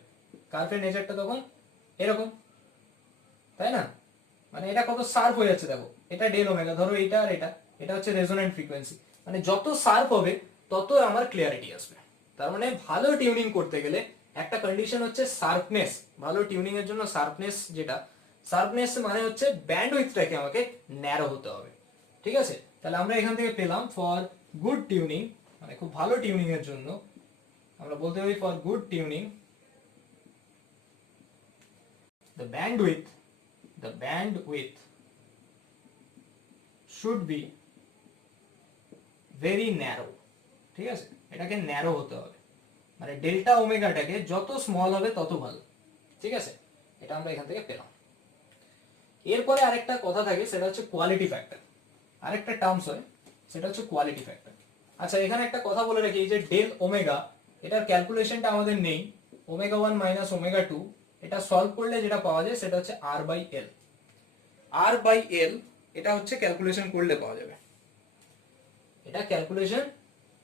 কার্ভের নেচারটা তখন এরকম, তাই না? মানে এটা কত শার্প হয়ে যাচ্ছে দেখো, এটা ডেল ওমেগা, ধরো এটা আর এটা, এটা হচ্ছে রেজোন্যান্ট ফ্রিকোয়েন্সি, মানে যত শার্প হবে তত আমার ক্লিয়ারিটি আসবে। তার মানে ভালো টিউনিং করতে গেলে একটা কন্ডিশন হচ্ছে শার্পনেস, ভালো টিউনিং এর জন্য শার্পনেস, যেটা শার্পনেস মানে হচ্ছে ব্যান্ডউইথটাকে আমাকে ন্যারো হতে হবে, ঠিক আছে। তাহলে আমরা এখান থেকে পেলাম ফর গুড টিউনিং, মানে খুব ভালো টিউনিং এর জন্য আমরা বলতে পারি for good tuning the bandwidth should be very narrow, ঠিক আছে, এটাকে ন্যারো হতে হবে, মানে ডেল্টা ওমেগাটাকে যত স্মল হবে তত ভালো, ঠিক আছে। এটা আমরা এখান থেকে পেলাম। এরপরে আরেকটা কথা থাকে, সেটা হচ্ছে কোয়ালিটি ফ্যাক্টর। আরেকটা টার্মস হয়, সেটা হচ্ছে কোয়ালিটি ফ্যাক্টর। আচ্ছা এখানে একটা কথা বলে রাখি, এই যে ডেল ওমেগা, এটার ক্যালকুলেশনটা আমাদের নেই, ওমেগা 1 মাইনাস ওমেগা 2, এটা সলভ করলে যেটা পাওয়া যায় সেটা হচ্ছে R by L. R by এল এটা হচ্ছে ক্যালকুলেশন করলে পাওয়া যাবে, এটা ক্যালকুলেশন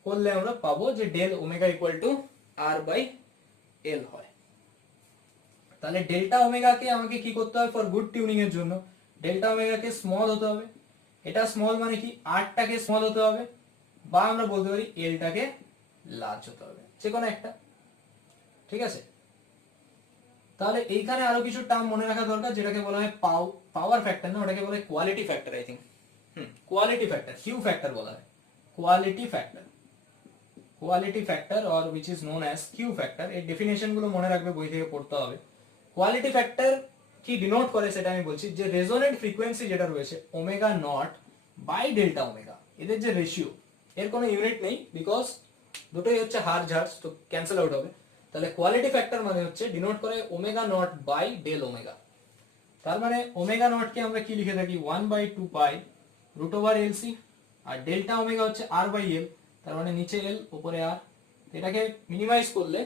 করলে আমরা পাবো যে del omega equal to R by L হয়। তাহলে ডেল্টা ওমেগাকে আমাকে কি করতে হবে ফর গুড টিউনিং এর জন্য? ডেল্টা ওমেগাকে স্মল হতে হবে, এটা স্মল মানে কি আরটাকে স্মল হতে হবে, বা আমরা বলতে পারি এলটাকে লার্জ হতে হবে, যে কোনো একটা, ঠিক আছে। তাহলে এইখানে আরো কিছু টার্ম মনে রাখা দরকার, যেটাকে বলা হয় পাওয়ার ফ্যাক্টর, না ওটাকে বলা হয় quality factor, I think quality factor, Q factor বলা হয়, quality factor, quality factor or which is known as Q factor. এই ডেফিনেশন গুলো মনে রাখবে, বই থেকে পড়তে হবে। কোয়ালিটি ফ্যাক্টর কি ডিনোট করে সেটা আমি বলছি, যে রেজোনেন্ট ফ্রিকোয়েন্সি যেটা রয়েছে omega nought by delta omega, এদের যে রেশিও, এর কোনো ইউনিট নেই বিকজ দুটোই হচ্ছে হার্জ হার্জ, তো ক্যান্সেল আউট হবে। তাহলে কোয়ালিটি ফ্যাক্টর মানে হচ্ছে ডিনোট করে omega nought by del omega. তার মানে ওমেগা নটকে আমরা কি লিখে থাকি 1/2 পাই রুট ওভার এলসি, আর ডেল্টা ওমেগা হচ্ছে আর বাই এল, তার মানে নিচে এল উপরে আর। এটাকে মিনিমাইজ করলে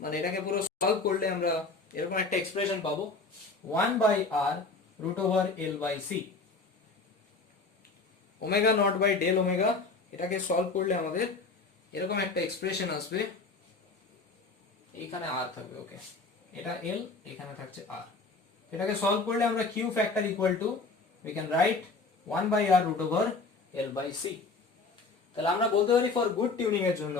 মানে এটাকে পুরো সলভ করলে আমরা এরকম একটা এক্সপ্রেশন পাবো 1/r root over L by C. Omega nought by del omega, এটাকে সলভ করলে আমাদের এরকম একটা এক্সপ্রেশন আসবে, এইখানে আর থাকবে, ওকে এটা এল এখানে থাকছে আর। এটাকে সলভ করলে আমরা Q factor equal to we can write 1/r root over L by C. তাহলে আমরা বলতে পারি ফর গুড টিউনিং এর জন্য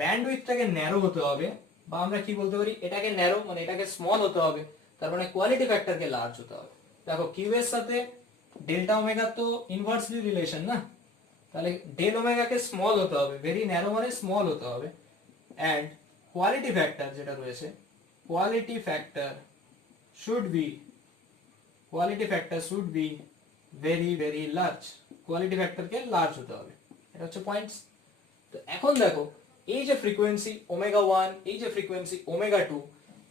ব্যান্ডউইথটাকে ন্যারো হতে হবে, বা আমরা কি বলতে পারি এটাকে ন্যারো মানে এটাকে স্মল হতে হবে, তার মানে কোয়ালিটি ফ্যাক্টরকে লার্জ হতে হবে। দেখো কিউ এর সাথে ডেল্টা ওমেগা তো ইনভার্সলি রিলেশন না, তাহলে ডেল ওমেগাকে স্মল হতে হবে, ভেরি ন্যারো মানে স্মল হতে হবে। অ্যান্ড কোয়ালিটি ফ্যাক্টর যেটা রয়েছে, quality factor should be very very large, quality ফ্যাক্টরকে লার্জ হতে হবে, এটা হচ্ছে পয়েন্টস। তো এখন দেখো এই যে ফ্রিকোয়েন্সি ওমেগা 1, এই যে ফ্রিকোয়েন্সি ওমেগা 2,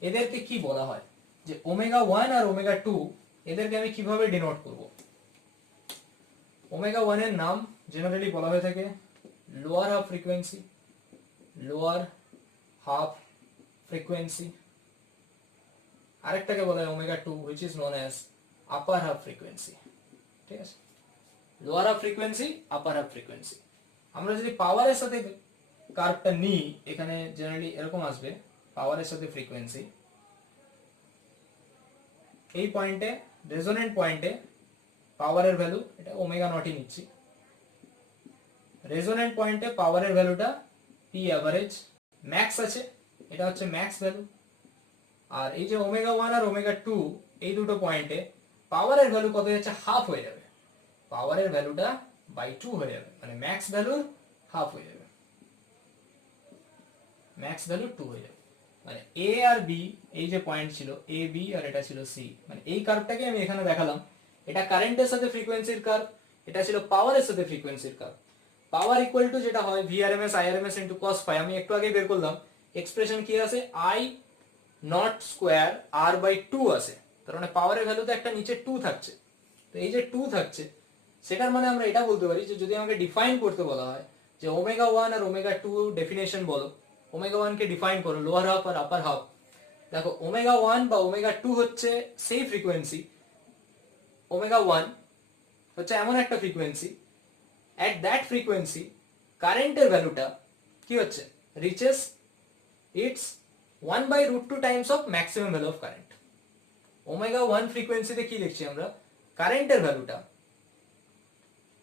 এদেরকে কি বলা হয়, যে ওমেগা 1 আর ওমেগা 2 এদেরকে আমি কিভাবে ডিনোট করব। ওমেগা 1 এর নাম জেনারেলি বলা হয়ে থাকে lower half frequency, lower half frequency. আরেকটাকে বলা হয় omega 2 which is known as upper half frequency. ঠিক আছে, lower half frequency, upper half frequency. আমরা যদি পাওয়ারের সাথে কার্ভটা নিই, এখানে জেনারেলি এরকম আসবে, পাওয়ারের সাথে ফ্রিকোয়েন্সি, এই পয়েন্টে রেজোনেন্ট পয়েন্টে পাওয়ারের ভ্যালু এটা ওমেগা নটই নিচ্ছি, রেজোনেন্ট পয়েন্টে পাওয়ারের ভ্যালুটা পি অ্যাভারেজ, ম্যাক্স আছে এটা হচ্ছে ম্যাক্স ভ্যালু। আর এই যে ওমেগা 1 আর ওমেগা 2 এই দুটো পয়েন্টে পাওয়ারের ভ্যালু কত হচ্ছে, হাফ হয়ে যাবে, পাওয়ারের ভ্যালুটা বাই 2 হয়ে যাবে, মানে ম্যাক্স ভ্যালুর হাফ হয়ে যাবে, ম্যাক্স ভ্যালু 2 হয়ে যাবে। মানে এ আর বি এই যে পয়েন্ট ছিল এ বি আর এটা ছিল সি, মানে এই কার্ভটাকে আমি এখানে দেখালাম, এটা কারেন্টের সাথে ফ্রিকোয়েন্সির কার্ভ, এটা ছিল পাওয়ারের সাথে ফ্রিকোয়েন্সির কার্ভ। পাওয়ার ইকুয়াল টু যেটা হয় V RMS IRMS into cos phi, আমি একটু আগে বের করলাম এক্সপ্রেশন কি আছে, I not square R by 2 আছে, তার মানে পাওয়ারের ভ্যালুতে একটা নিচে 2 থাকছে। তো এই যে 2 থাকছে সেটার মানে আমরা এটা বলতে পারি যে যদি আমাকে ডিফাইন করতে বলা হয় যে ওমেগা 1 আর ওমেগা 2 ডেফিনেশন বলো, ওমেগা 1 কে ডিফাইন করো লোয়ার হাফ আর আপার হাফ। দেখো ওমেগা 1 বা ওমেগা 2 হচ্ছে সেই ফ্রিকোয়েন্সি, ওমেগা 1 হচ্ছে এমন একটা ফ্রিকোয়েন্সি, at that frequency কারেন্টের ভ্যালুটা কি হচ্ছে, reaches it's 1 by root 2 times of maximum value of current। Omega 1 ফ্রিকোয়েন্সিতে কি লিখছি আমরা, কারেন্টের ভ্যালুটা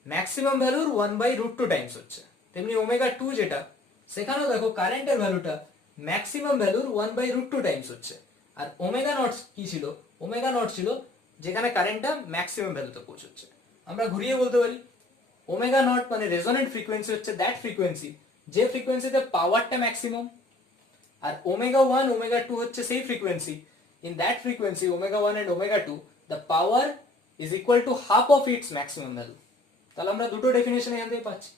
ম্যাক্সিমাম ভ্যালুর 1 by root 2 টাইমস হচ্ছে, তেমনি ওমেগা 2 যেটা সেখানেও দেখো কারেন্টের ভ্যালুটা ম্যাক্সিমাম ভ্যালুর 1 by root 2 টাইমস হচ্ছে। আর ওমেগা নট কি ছিল, ওমেগা নট ছিল যেখানে কারেন্টটা ম্যাক্সিমাম ভ্যালুতে পৌঁছচ্ছে। আমরা ঘুরিয়ে বলতে পারি ওমেগা নট মানে রেজোনেন্ট ফ্রিকোয়েন্সি হচ্ছে দ্যাট ফ্রিকোয়েন্সি যে ফ্রিকোয়েন্সিতে পাওয়ারটা ম্যাক্সিমাম, আর ওমেগা 1 ওমেগা 2 হচ্ছে সেই frequency, in that frequency omega 1 and omega 2 the power is equal to half of its maximum value. তাহলে আমরা দুটো ডেফিনেশন এখান থেকে পাচ্ছি,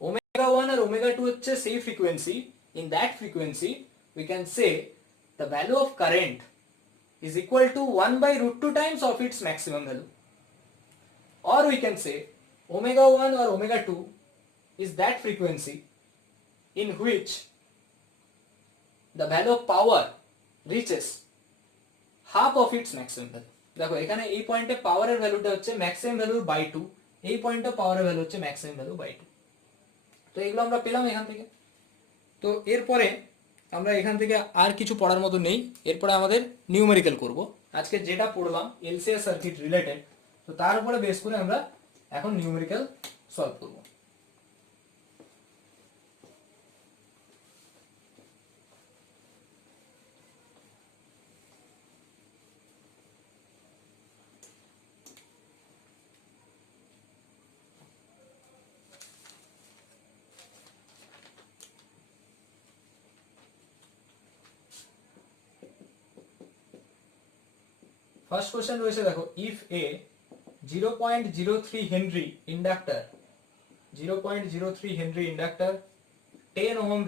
ওমেগা 1 আর ওমেগা 2 হচ্ছে সেই frequency, in that frequency we can say the value of current is equal to 1 by root 2 times of its maximum value, or we can say omega 1 or omega 2 is that frequency in which the value of power reaches half of its maximum value। দেখো এখানে এই পয়েন্টে পাওয়ারের ভ্যালুটা হচ্ছে maximum ভ্যালুর by 2, এই পয়েন্টে পাওয়ারের ভ্যালু হচ্ছে ম্যাক্সিমাম ভ্যালু বাই 2। তো এগুলো আমরা পেলাম এখান থেকে। তো এরপরে আমরা এখান থেকে আর কিছু পড়ার মতো নেই, এরপরে আমাদের নিউমেরিক্যাল করব। আজকে যেটা পড়লাম এলসিআর সার্কিট রিলেটেড, তো তার উপরে বেস করে আমরা এখন নিউমেরিক্যাল সলভ করব। ফার্স্ট কোশ্চেন রয়েছে দেখো, if A 0.03 Henry inductor 0.03 Henry inductor 10 ohm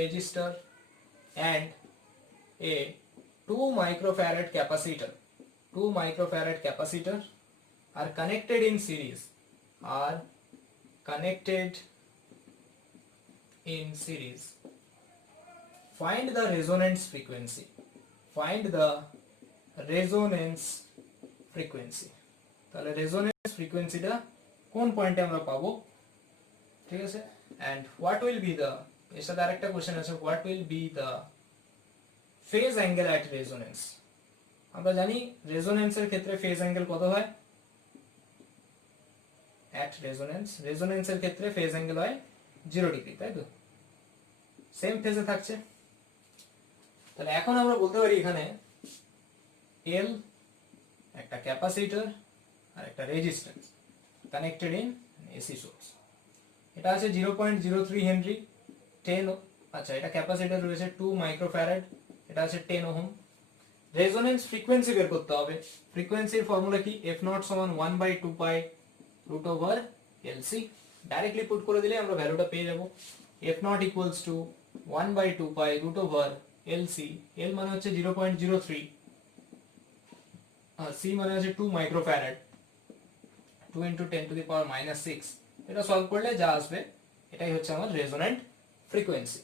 resistor and a 2 microfarad capacitor are connected in series connected in series, find the resonance frequency, find the resonance frequency। তাহলে resonance ফ্রিকোয়েন্সিটা কোন পয়েন্টে আমরা পাবো, ঠিক আছে। and what will be the, এর সাথে আরেকটা কোশ্চেন আছে, what will be the phase angle at resonance। আমরা জানি রেজোনেন্সের ক্ষেত্রে ফেজ অ্যাঙ্গেল কত হয়, at resonance, রেজোনেন্সের ক্ষেত্রে ফেজ অ্যাঙ্গেল হয় 0 ডিগ্রি, তাই তো, সেম ফেজে থাকছে। তাহলে এখন আমরা বলতে পারি এখানে L একটা ক্যাপাসিটর আর একটা resistance connected in AC source, এটা আছে 0.03 হেনরি, 10, আচ্ছা এটা ক্যাপাসিটর রয়েছে 2 মাইক্রোফ্যারাড, এটা আছে 10 ওহম। রেজোনেন্স ফ্রিকোয়েন্সি বের করতে হবে, ফ্রিকোয়েন্সির ফর্মুলা কি, f নট সমান 1/2 pi root over LC, directly put করে দিলে আমরা ভ্যালুটা পেয়ে যাব, f naught equals to 1/2 pi root over LC, L মানে হচ্ছে 0.03, C মানে হচ্ছে 2 মাইক্রোফ্যারাড, 2 × 10⁻⁻6, এটা সলভ করলে যা আসবে এটাই হচ্ছে আমার resonant frequency.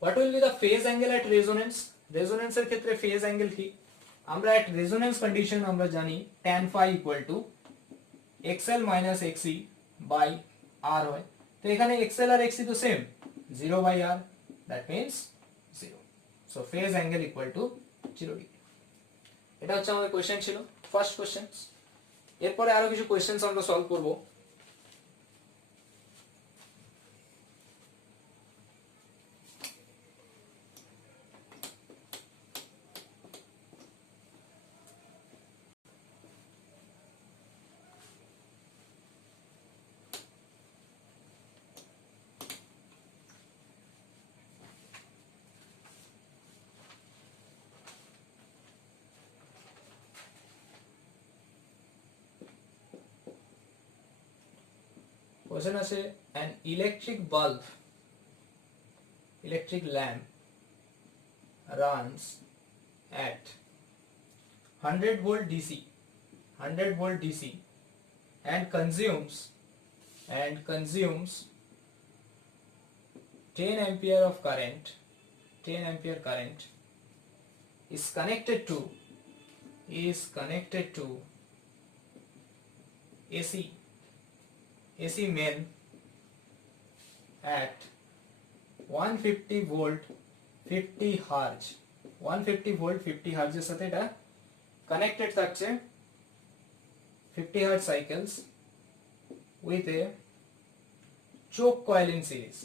What will be the phase angle at resonance, রেজোনেন্সের ক্ষেত্রে ফেজ অ্যাঙ্গেল কি, আমরা এট রেজোনেন্স কন্ডিশন আমরা জানি tan phi equal to XL minus XC by R হয়, তো এখানে XL আর XC তো same, 0/R, that means 0, so phase angle equal to 0 degree. এটা হচ্ছে আমাদের কোশ্চেন ছিল, ফার্স্ট কোশ্চেন। এরপরে আরো কিছু কোশ্চেন আমরা সলভ করব। কোশ্চেন আছে an electric bulb, electric lamp runs at 100 volt DC, 100 volt DC and consumes 10 ampere of current, 10 ampere current is connected to AC main at 150 volt 50 hertz, 150 volt 50 hertz এর সাথে এটা connected থাকছে 50 hertz cycles with a choke coil in series।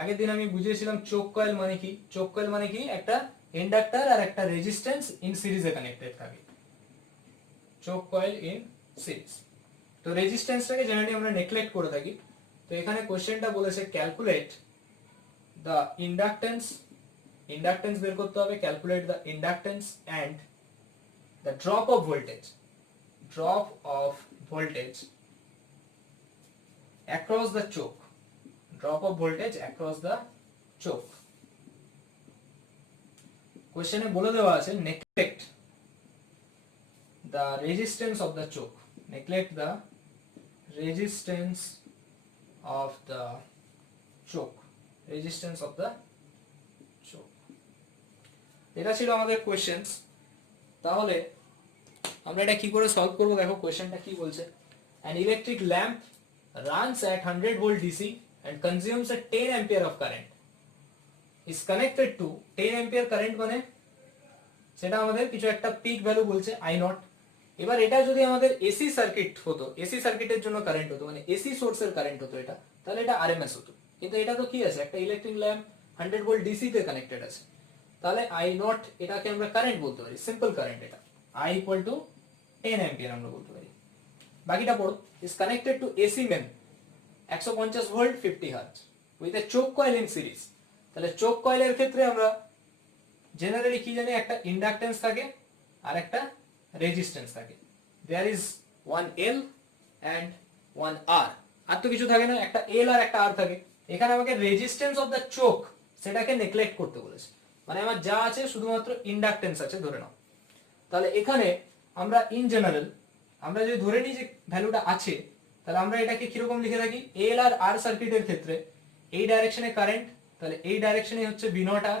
আগের দিন আমি বুঝিয়েছিলাম চোক coil মানে কি, চোক coil মানে কি, একটা ইন্ডাক্টর আর একটা রেজিস্ট্যান্স ইন সিরিজে কানেক্টেড থাকে, চোক কয়েল ইন সিরিজ। তো রেজিস্ট্যান্সটাকে জেনারেলি আমরা নেগলেক্ট করে থাকি, তো এখানে কোশ্চেনটা বলেছে ক্যালকুলেট দ্য ইন্ডাক্টেন্স বের করতে হবে, calculate the inductance and the drop of voltage across the choke, drop of voltage across the choke। কোশ্চেনে বলে দেওয়া আছে neglect the resistance of the choke, neglect the resistance of the choke, resistance of the choke। এটা ছিল আমাদের questions. তাহলে আমরা এটা কি করে সলভ করব, দেখো কোশ্চেনটা কি বলছে, an electric lamp runs at 100 volt DC and consumes a 10 ampere of current is connected to 10 ampere current মানে সেটা আমাদের কিছু একটা পিক ভ্যালু বলছে I0। এবার এটা যদি আমাদের এসি সার্কিট হতো, এসি সার্কিটের জন্য কারেন্ট হতো, মানে এসি সোর্সের কারেন্ট হতো এটা, তাহলে এটা আরএমএস হতো। কিন্তু এটা তো কি আছে, একটা ইলেকট্রিক ল্যাম্প 100 ভোল্ট ডিসি তে কানেক্টেড আছে, তাহলে I0 এটাকে আমরা কারেন্ট বলতে পারি, সিম্পল কারেন্ট, এটা I ইকুয়াল টু 10 অ্যাম্পিয়ার আমরা বলতে পারি। বাকিটা পড়ো, is connected to AC main 150 volt 50 hertz with a choke coil in series। তাহলে চোক কয়েলের ক্ষেত্রে আমরা জেনারেলি কি জানি, একটা ইন্ডাকটেন্স থাকে আর একটা রেজিস্ট্যান্স থাকে, there is one L and one R, আর তো কিছু থাকে না, একটা এল আর একটা আর থাকে। এখানে আমাকে রেজিস্ট্যান্স অফ দ্য চোক সেটাকে নেগলেক্ট করতে বলেছে, মানে আমার যা আছে শুধুমাত্র ইন্ডাকটেন্স আছে ধরে নাও। তাহলে এখানে আমরা ইন জেনারেল আমরা যদি ধরে নিই যে ভ্যালুটা আছে, তাহলে আমরা এটাকে কিরকম লিখে থাকি, এল আর আর সার্কিটের ক্ষেত্রে এই ডাইরেকশনে কারেন্ট, তাহলে এই ডাইরেকশনে হচ্ছে ভি নট আর,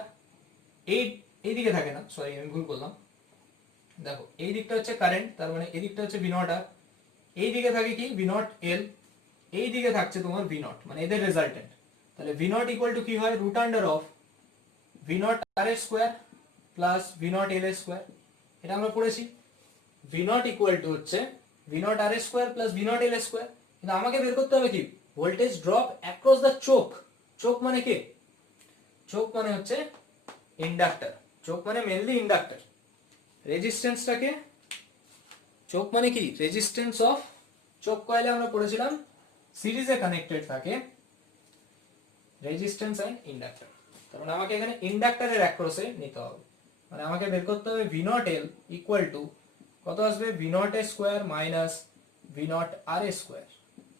এই দিকে থাকে না, সরি আমি ভুল করলাম, দেখো এই দিকটা হচ্ছে কারেন্ট, তার মানে এই দিকটা হচ্ছে ভি নট আর, এই দিকে থাকে কি ভি নট এল, এই দিকে থাকছে তোমার ভি নট, মানে এদের রেজাল্টেন্ট। তাহলে ভি নট ইকুয়াল টু কি হয়, root under of V naught R এর square plus V naught L এর স্কোয়ার, এটা আমরা পড়েছি। ভি নট ইকুয়াল টু হচ্ছে ভি নট আর এর square plus V naught L এর স্কোয়ার, কিন্তু আমাকে বের করতে হবে কি, voltage drop across the choke. Choke মানে কি, চোক মানে হচ্ছে ইন্ডাক্টর, চোক মানে মেনলি ইন্ডাক্টর। রেজিস্ট্যান্সটাকে, চোক মানে কি রেজিস্ট্যান্স অফ, চোক কয়েলে আমরা পড়েছিলাম সিরিজে কানেক্টেড থাকে রেজিস্ট্যান্স এন্ড ইন্ডাক্টর, তার মানে আমাকে এখানে ইন্ডাক্টরের অ্যাক্রসে নিতে হবে, মানে আমাকে বের করতে হবে V naught L equal two কত আসবে, ভি নট এর square minus V naught R এর স্কোয়ার।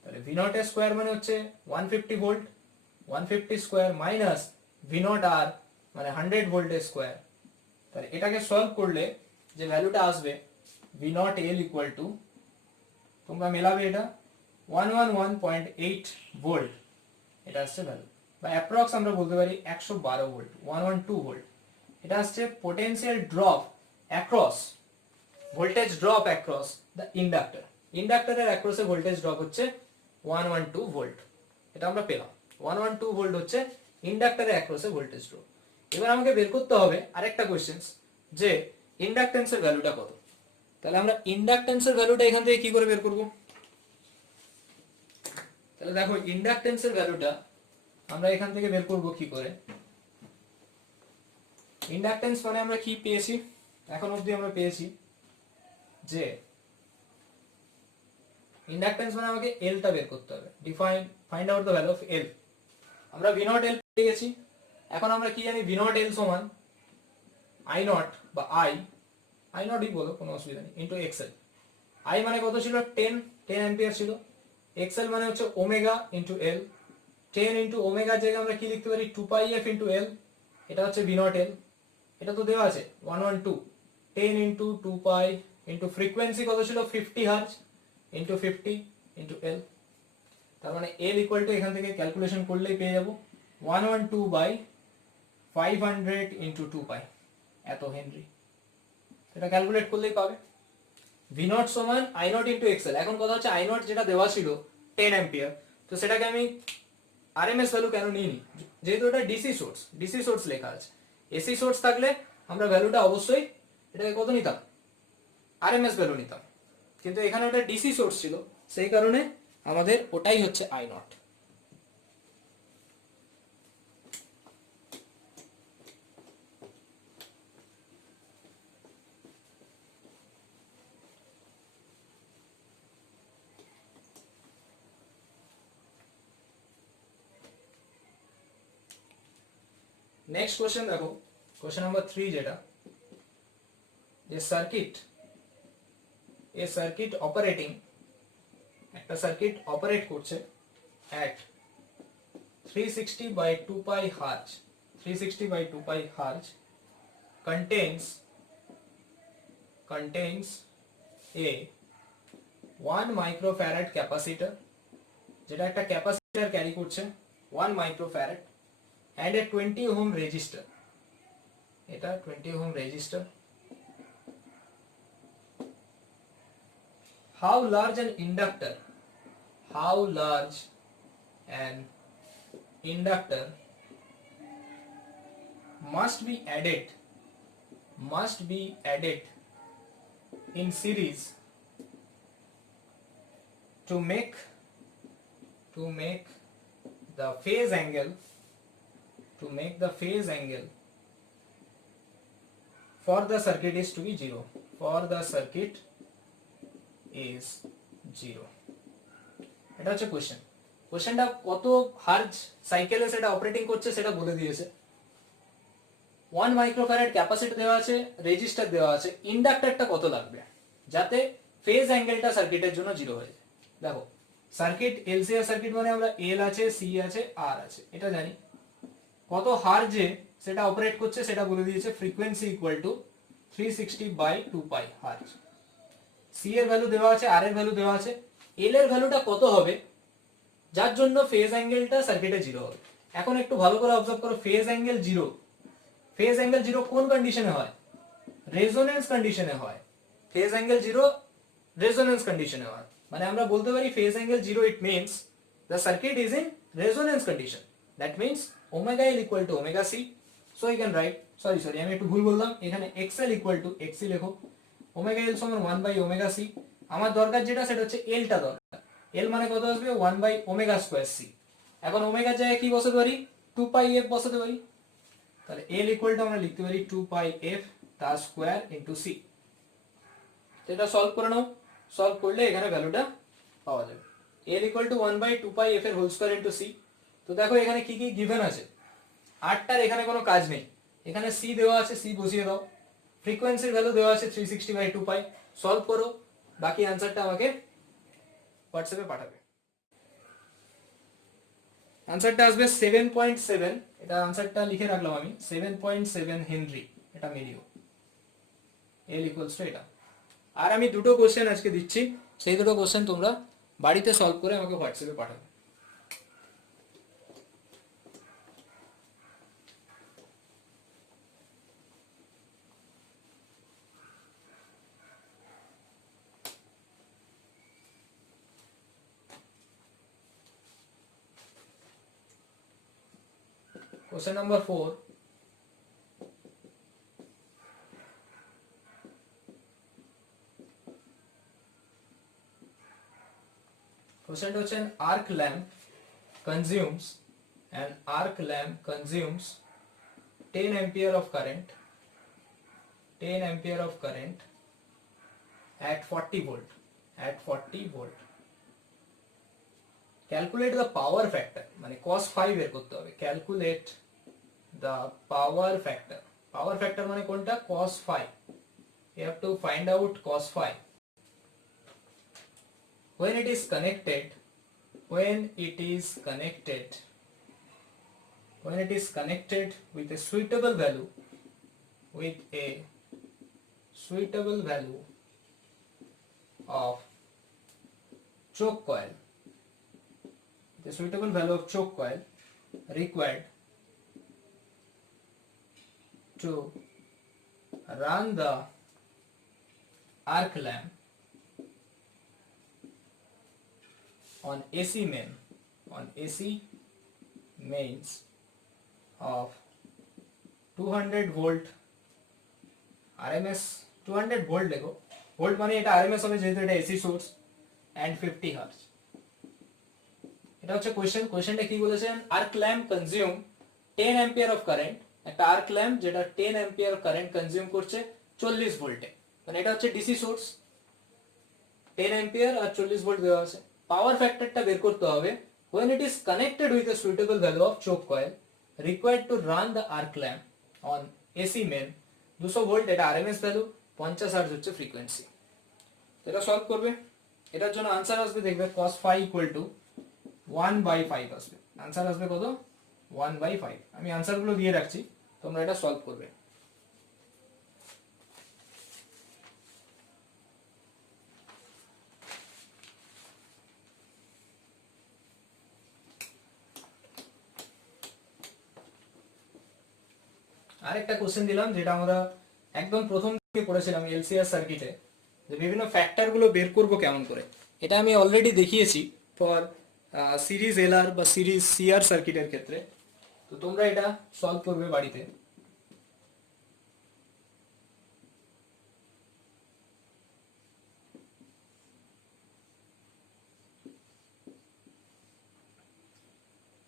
তাহলে ভি নট এর স্কোয়ার মানে হচ্ছে 150 volt, 150 square minus V naught R মানে 100 ভোল্টের স্কোয়ার। তাহলে এটাকে সলভ করলে যে ভ্যালুটা আসবে V naught L equal two, তোমরা মেলাবে এটা 111.8 ভোল্ট, এটা আসছে ভ্যালু, বা অ্যাপ্রক্স আমরা বলতে পারি 112 ভোল্ট, 112 ভোল্ট। এটা আসছে potential drop across, voltage drop across the inductor, ইন্ডাক্টরের অ্যাক্রসে ভোল্টেজ ড্রপ হচ্ছে 112 ভোল্ট, এটা আমরা পেলাম। 112 ভোল্ট হচ্ছে ইন্ডাক্টরের অ্যাক্রসে ভোল্টেজ ড্রপ। এবার আমাকে বের করতে হবে আরেকটা কোশ্চেন, যে ইন্ডাকটেন্সের ভ্যালুটা কত। তাহলে আমরা ইন্ডাকটেন্সের ভ্যালুটা এখান থেকে কি করে বের করব, তাহলে দেখো ইন্ডাকটেন্সের ভ্যালুটা আমরা এখান থেকে বের করব কি করে। ইন্ডাকটেন্স মানে আমরা কি পেয়েছি, এখন অবধি আমরা পেয়েছি যে ইন্ডাকটেন্স মানে আমাকে এলটা বের করতে হবে, find out the value of L. আমরা ভি নট এল পেয়ে গেছি, এখন আমরা কি জানি, ভি নট এল সমান আই নট বা আই নটই বলো কোনো অসুবিধা নেই, ইন্টু এক্সএল। আই মানে কত ছিল, 10 অ্যাম্পিয়ার ছিল, এক্সএল মানে হচ্ছে ওমেগা ইন্টু এল, 10 ইন্টু ওমেগার জায়গায় আমরা কি লিখতে পারি, 2 পাই এফ ইন্টু এল, এটা হচ্ছে ভি নট এল, এটা তো দেওয়া আছে 112, 10 ইন্টু 2 পাই ইন্টু ফ্রিকোয়েন্সি কত ছিল 50 হার্জ ইন্টু 50 ইন্টু এল, তার মানে এল ইকুয়াল টু এখান থেকে ক্যালকুলেশন করলেই পেয়ে যাবো 112 বাই 500 ইন্টু 2 পাই, এত হেনরি, এটা ক্যালকুলেট করলেই পাবে। ভি নট সমান আই নট ইন্টু এক্সএল। এখন কথা হচ্ছে আই নট যেটা দেওয়া ছিল 10 অ্যাম্পিয়ার, তো সেটাকে আমি আরএমএস ভ্যালু কেন নিইনি, যেহেতু এটা ডিসি সোর্স লেখা আছে। এসি সোর্স থাকলে আমরা ভ্যালুটা অবশ্যই এটাকে কত নিতাম, আরএমএস ভ্যালু নিতাম, কিন্তু এখানে ওটা ডিসি সোর্স ছিল, সেই কারণে আমাদের ওটাই হচ্ছে আই নট। নেক্সট কোশ্চেন দেখো, কোশ্চেন নাম্বার 3 যেটা, যে সার্কিট অপারেটিং, একটা সার্কিট অপারেট করছে at 360 by 2 pi hertz, 360 by 2 pi hertz contains a 1 microfarad capacitor, যেটা একটা ক্যাপাসিটর ক্যারি করছে 1 microfarad, and a 20 ohm resistor, এটা 20 ohm resistor. How large an inductor must be added in series to make the phase angle for the circuit is to be 0, এটা হচ্ছে কোশ্চেনটা কত hertz সাইকেলে সেটা অপারেটিং করছে সেটা বলে দিয়েছে। 1 মাইক্রোফ্যারাড ক্যাপাসিটর দেওয়া আছে, রেজিস্টার দেওয়া আছে, ইন্ডাক্টরটা কত লাগবে যাতে ফেজ অ্যাঙ্গেলটা সার্কিটের জন্য 0 হয়ে যায়। দেখো সার্কিট এলসিআর সার্কিট মানে আমরা এল আছে, সি আছে, আর আছে, এটা জানি। কত হার্জে সেটা অপারেট করছে সেটা বলে দিয়েছে, frequency equal to 360 by 2 pi hertz. C এর ভ্যালু দেওয়া আছে, আর এর ভ্যালু দেওয়া আছে, এল এর ভ্যালুটা কত হবে যার জন্য ফেজ অ্যাঙ্গেলটা সার্কিটে জিরো হবে। এখন একটু ভালো করে অবজার্ভ করো, phase angle zero, phase angle zero কোন কন্ডিশনে হয়? রেজোনেন্স কন্ডিশনে হয়। ফেজ অ্যাঙ্গেল জিরো রেজোনেন্স কন্ডিশনে হয়, মানে আমরা বলতে পারি phase angle zero, it means the circuit is in resonance condition. That means omega L equal to omega C. So you can write, sorry আমি একটু ভুল বললাম, এখানে XL equal to XC লেখো, omega L সমান 1 by omega C। আমার দরকার যেটা সেটা হচ্ছে L টা দরকার। L মানে কত আসবে? 1 by omega square C। এখন ওমেগার জায়গায় কি বসাতে পারি? 2 pi f বসাতে পারি। তাহলে L equal to আমরা লিখতে পারি 2 pi f তার স্কয়ার ইনটু C। তো এটা সলভ করে নাও, সলভ করলে এখানে ভ্যালুটা পাওয়া যাবে। L equal to 1 by 2 pi f এর হোল স্কয়ার ইনটু C। তো দেখো এখানে কি কি গিভেন আছে, আটটার এখানে কোনো কাজ নেই, এখানে C দেওয়া আছে, C বসিয়ে দাও, ফ্রিকোয়েন্সির ভ্যালু দেওয়া আছে 360 by 2 pi, সলভ করো, বাকি অ্যানসারটা আমাকে হোয়াটসঅ্যাপে পাঠাবে। অ্যানসারটা আসবে 7.7, এটা অ্যানসারটা লিখে রাখলাম আমি, 7.7 হেনরি, এটা মিলিও। L equals to এটা। আর আমি দুটো কোশ্চেন আজকে দিচ্ছি, সেই দুটো কোশ্চেন তোমরা বাড়িতে সলভ করে আমাকে হোয়াটসঅ্যাপে পাঠাবে। Question number 4. Question হচ্ছে an arc lamp consumes 10 ampere of current, 10 ampere of current at 40 volt, at 40 volt. Calculate the power factor, মানে cos 5 বের করতে হবে। Calculate the power factor. Power factor মানে কোনটা? cos 5. You have to find out cos 5. When it is connected with a suitable value, of choke coil, the suitable value of choke coil required to run the arc lamp on AC mains of 200 volt RMS, 200 volt লেখো, volt মানে এটা RMS হবে যেহেতু এটা AC source, and 50 hertz. এটা হচ্ছে কোশ্চেনটা কি বলেছেন? Arc lamp consume 10 ampere of current, একটা আর্ক ল্যাম্প যেটা 10 অ্যাম্পিয়ার কারেন্ট কনজিউম করছে 40 ভোল্টে, মানে এটা হচ্ছে ডিসি সোর্স, 10 অ্যাম্পিয়ার আর 40 ভোল্ট দেওয়া আছে। পাওয়ার ফ্যাক্টরটা বের করতে হবে when it is connected with a suitable value of choke coil required to run the arc lamp on AC main, 200 volt এটা RMS ভ্যালু, 50 হার্জ হচ্ছে ফ্রিকোয়েন্সি। এটা সলভ করবে, এটার জন্য आंसर আসবে, দেখবে cos phi equal to 1 by 5 আসবে। Answer আসবে কত? 1 by 5। আমি आंसर গুলো দিয়ে রাখছি, তোমরা এটা সলভ করবে। আরেকটা কোশ্চেন দিলাম যেটা আমরা একদম প্রথম থেকে পড়েছিলাম এলসিআর সার্কিটে, যে বিভিন্ন ফ্যাক্টর গুলো বের করব কেমন করে। এটা আমি অলরেডি দেখিয়েছি ফর সিরিজ এলআর বা সিরিজ সিআর সার্কিটের ক্ষেত্রে, তো তোমরা এটা সলভ করবে বাড়িতে।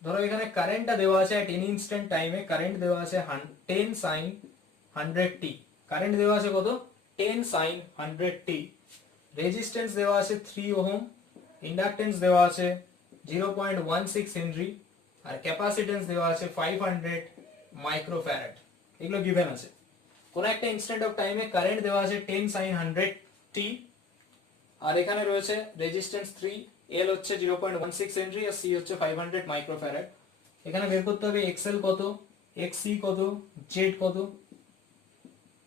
ধরো এখানে কারেন্টটা দেওয়া আছে at any instant টাইমে, কারেন্ট দেওয়া আছে 10 sin 100t, কারেন্ট দেওয়া আছে কত? 10 sin 100t, রেজিস্ট্যান্স দেওয়া আছে 3 ওহম, ইন্ডাকটেন্স দেওয়া আছে 0.16 হেনরি, আর ক্যাপাসিট্যান্স দেওয়া আছে 500 মাইক্রোফ্যারাড, এগুলো গিভেন আছে। কোন একটা ইনস্ট্যান্ট অফ টাইমে কারেন্ট দেওয়া আছে 10 sin 100t, আর এখানে রয়েছে রেজিস্ট্যান্স 3, L হচ্ছে 0.16 হেনরি আর C হচ্ছে 500 মাইক্রোফ্যারাড। এখানে বের করতে হবে XL কত, XC কত, Z কত,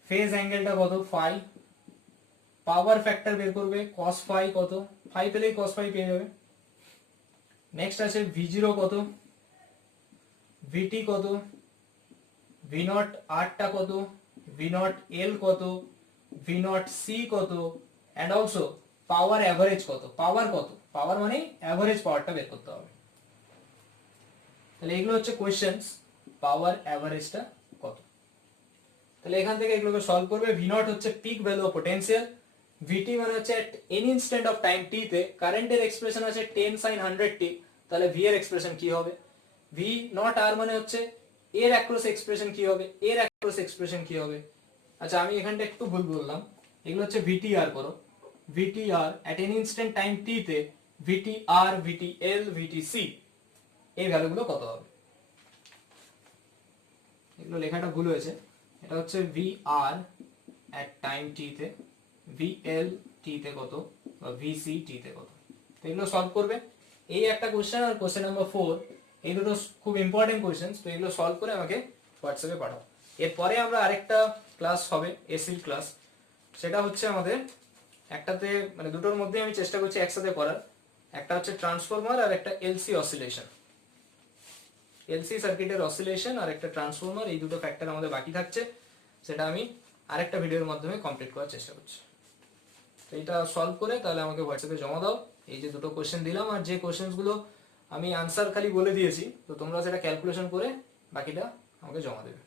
ফেজ অ্যাঙ্গেলটা কত, phi, পাওয়ার ফ্যাক্টর বের করবে, cos ফাই কত, ফাই পেলেই cos ফাই পেয়ে যাবে। নেক্সট আছে v0 কত, vt কত, v0 r টা কত, v0 l কত, v0 c কত, এন্ড অলসো পাওয়ার অ্যাভারেজ কত, পাওয়ার কত, পাওয়ার মানে অ্যাভারেজ পাওয়ারটা বের করতে হবে। তাহলে এগুলো হচ্ছে কোশ্চেন্স, পাওয়ার অ্যাভারেজটা কত। তাহলে এখান থেকে এগুলোকে সলভ করবে। v0 হচ্ছে peak value of potential, vt মানে হচ্ছে at any instant of time t তে কারেন্টের এক্সপ্রেশন আছে 10 sin 100t, তাহলে v এর এক্সপ্রেশন কি হবে, v0 r মানে হচ্ছে এর অ্যাক্রস এক্সপ্রেশন কি হবে, এর অ্যাক্রস এক্সপ্রেশন কি হবে। আচ্ছা আমি এখানটা একটু ভুল বললাম, এগুলো হচ্ছে vtr করো, vtr at any instant time t তে vtr, vtl, vtc এই ভ্যালুগুলো কত হবে। এগুলো লেখাটা ভুল হয়েছে, এটা হচ্ছে vr at টাইম t তে, vl t তে কত, বা vc t তে কত। তো এগুলো সলভ করবে। এই একটা কোশ্চেন আর কোশ্চেন নাম্বার 4, এই দুটো খুব ইম্পর্টেন্ট কোশ্চেন। তো এগুলো সলভ করে আমাকে হোয়াটসঅ্যাপে পাঠাও। এরপরে আমরা আরেকটা ক্লাস হবে এসির ক্লাস, সেটা হচ্ছে আমাদের একটাতে মানে দুটোর মধ্যে আমি চেষ্টা করছি একসাথে করার। একটা হচ্ছে ট্রান্সফরমার আর একটা এলসি অসিলেশন, এলসি সার্কিটের অসিলেশন আর একটা ট্রান্সফরমার, এই দুটো ফ্যাক্টর আমাদের বাকি থাকছে, সেটা আমি আরেকটা ভিডিওর মাধ্যমে কমপ্লিট করার চেষ্টা করছি। তো এটা সলভ করে তাহলে আমাকে হোয়াটসঅ্যাপে জমা দাও। এই যে দুটো কোশ্চেন দিলাম আর যে কোশ্চেনগুলো আমি আনসার খালি বলে দিয়েছি, তো তোমরা সেটা ক্যালকুলেশন করে বাকিটা আমাকে জমা দেবে।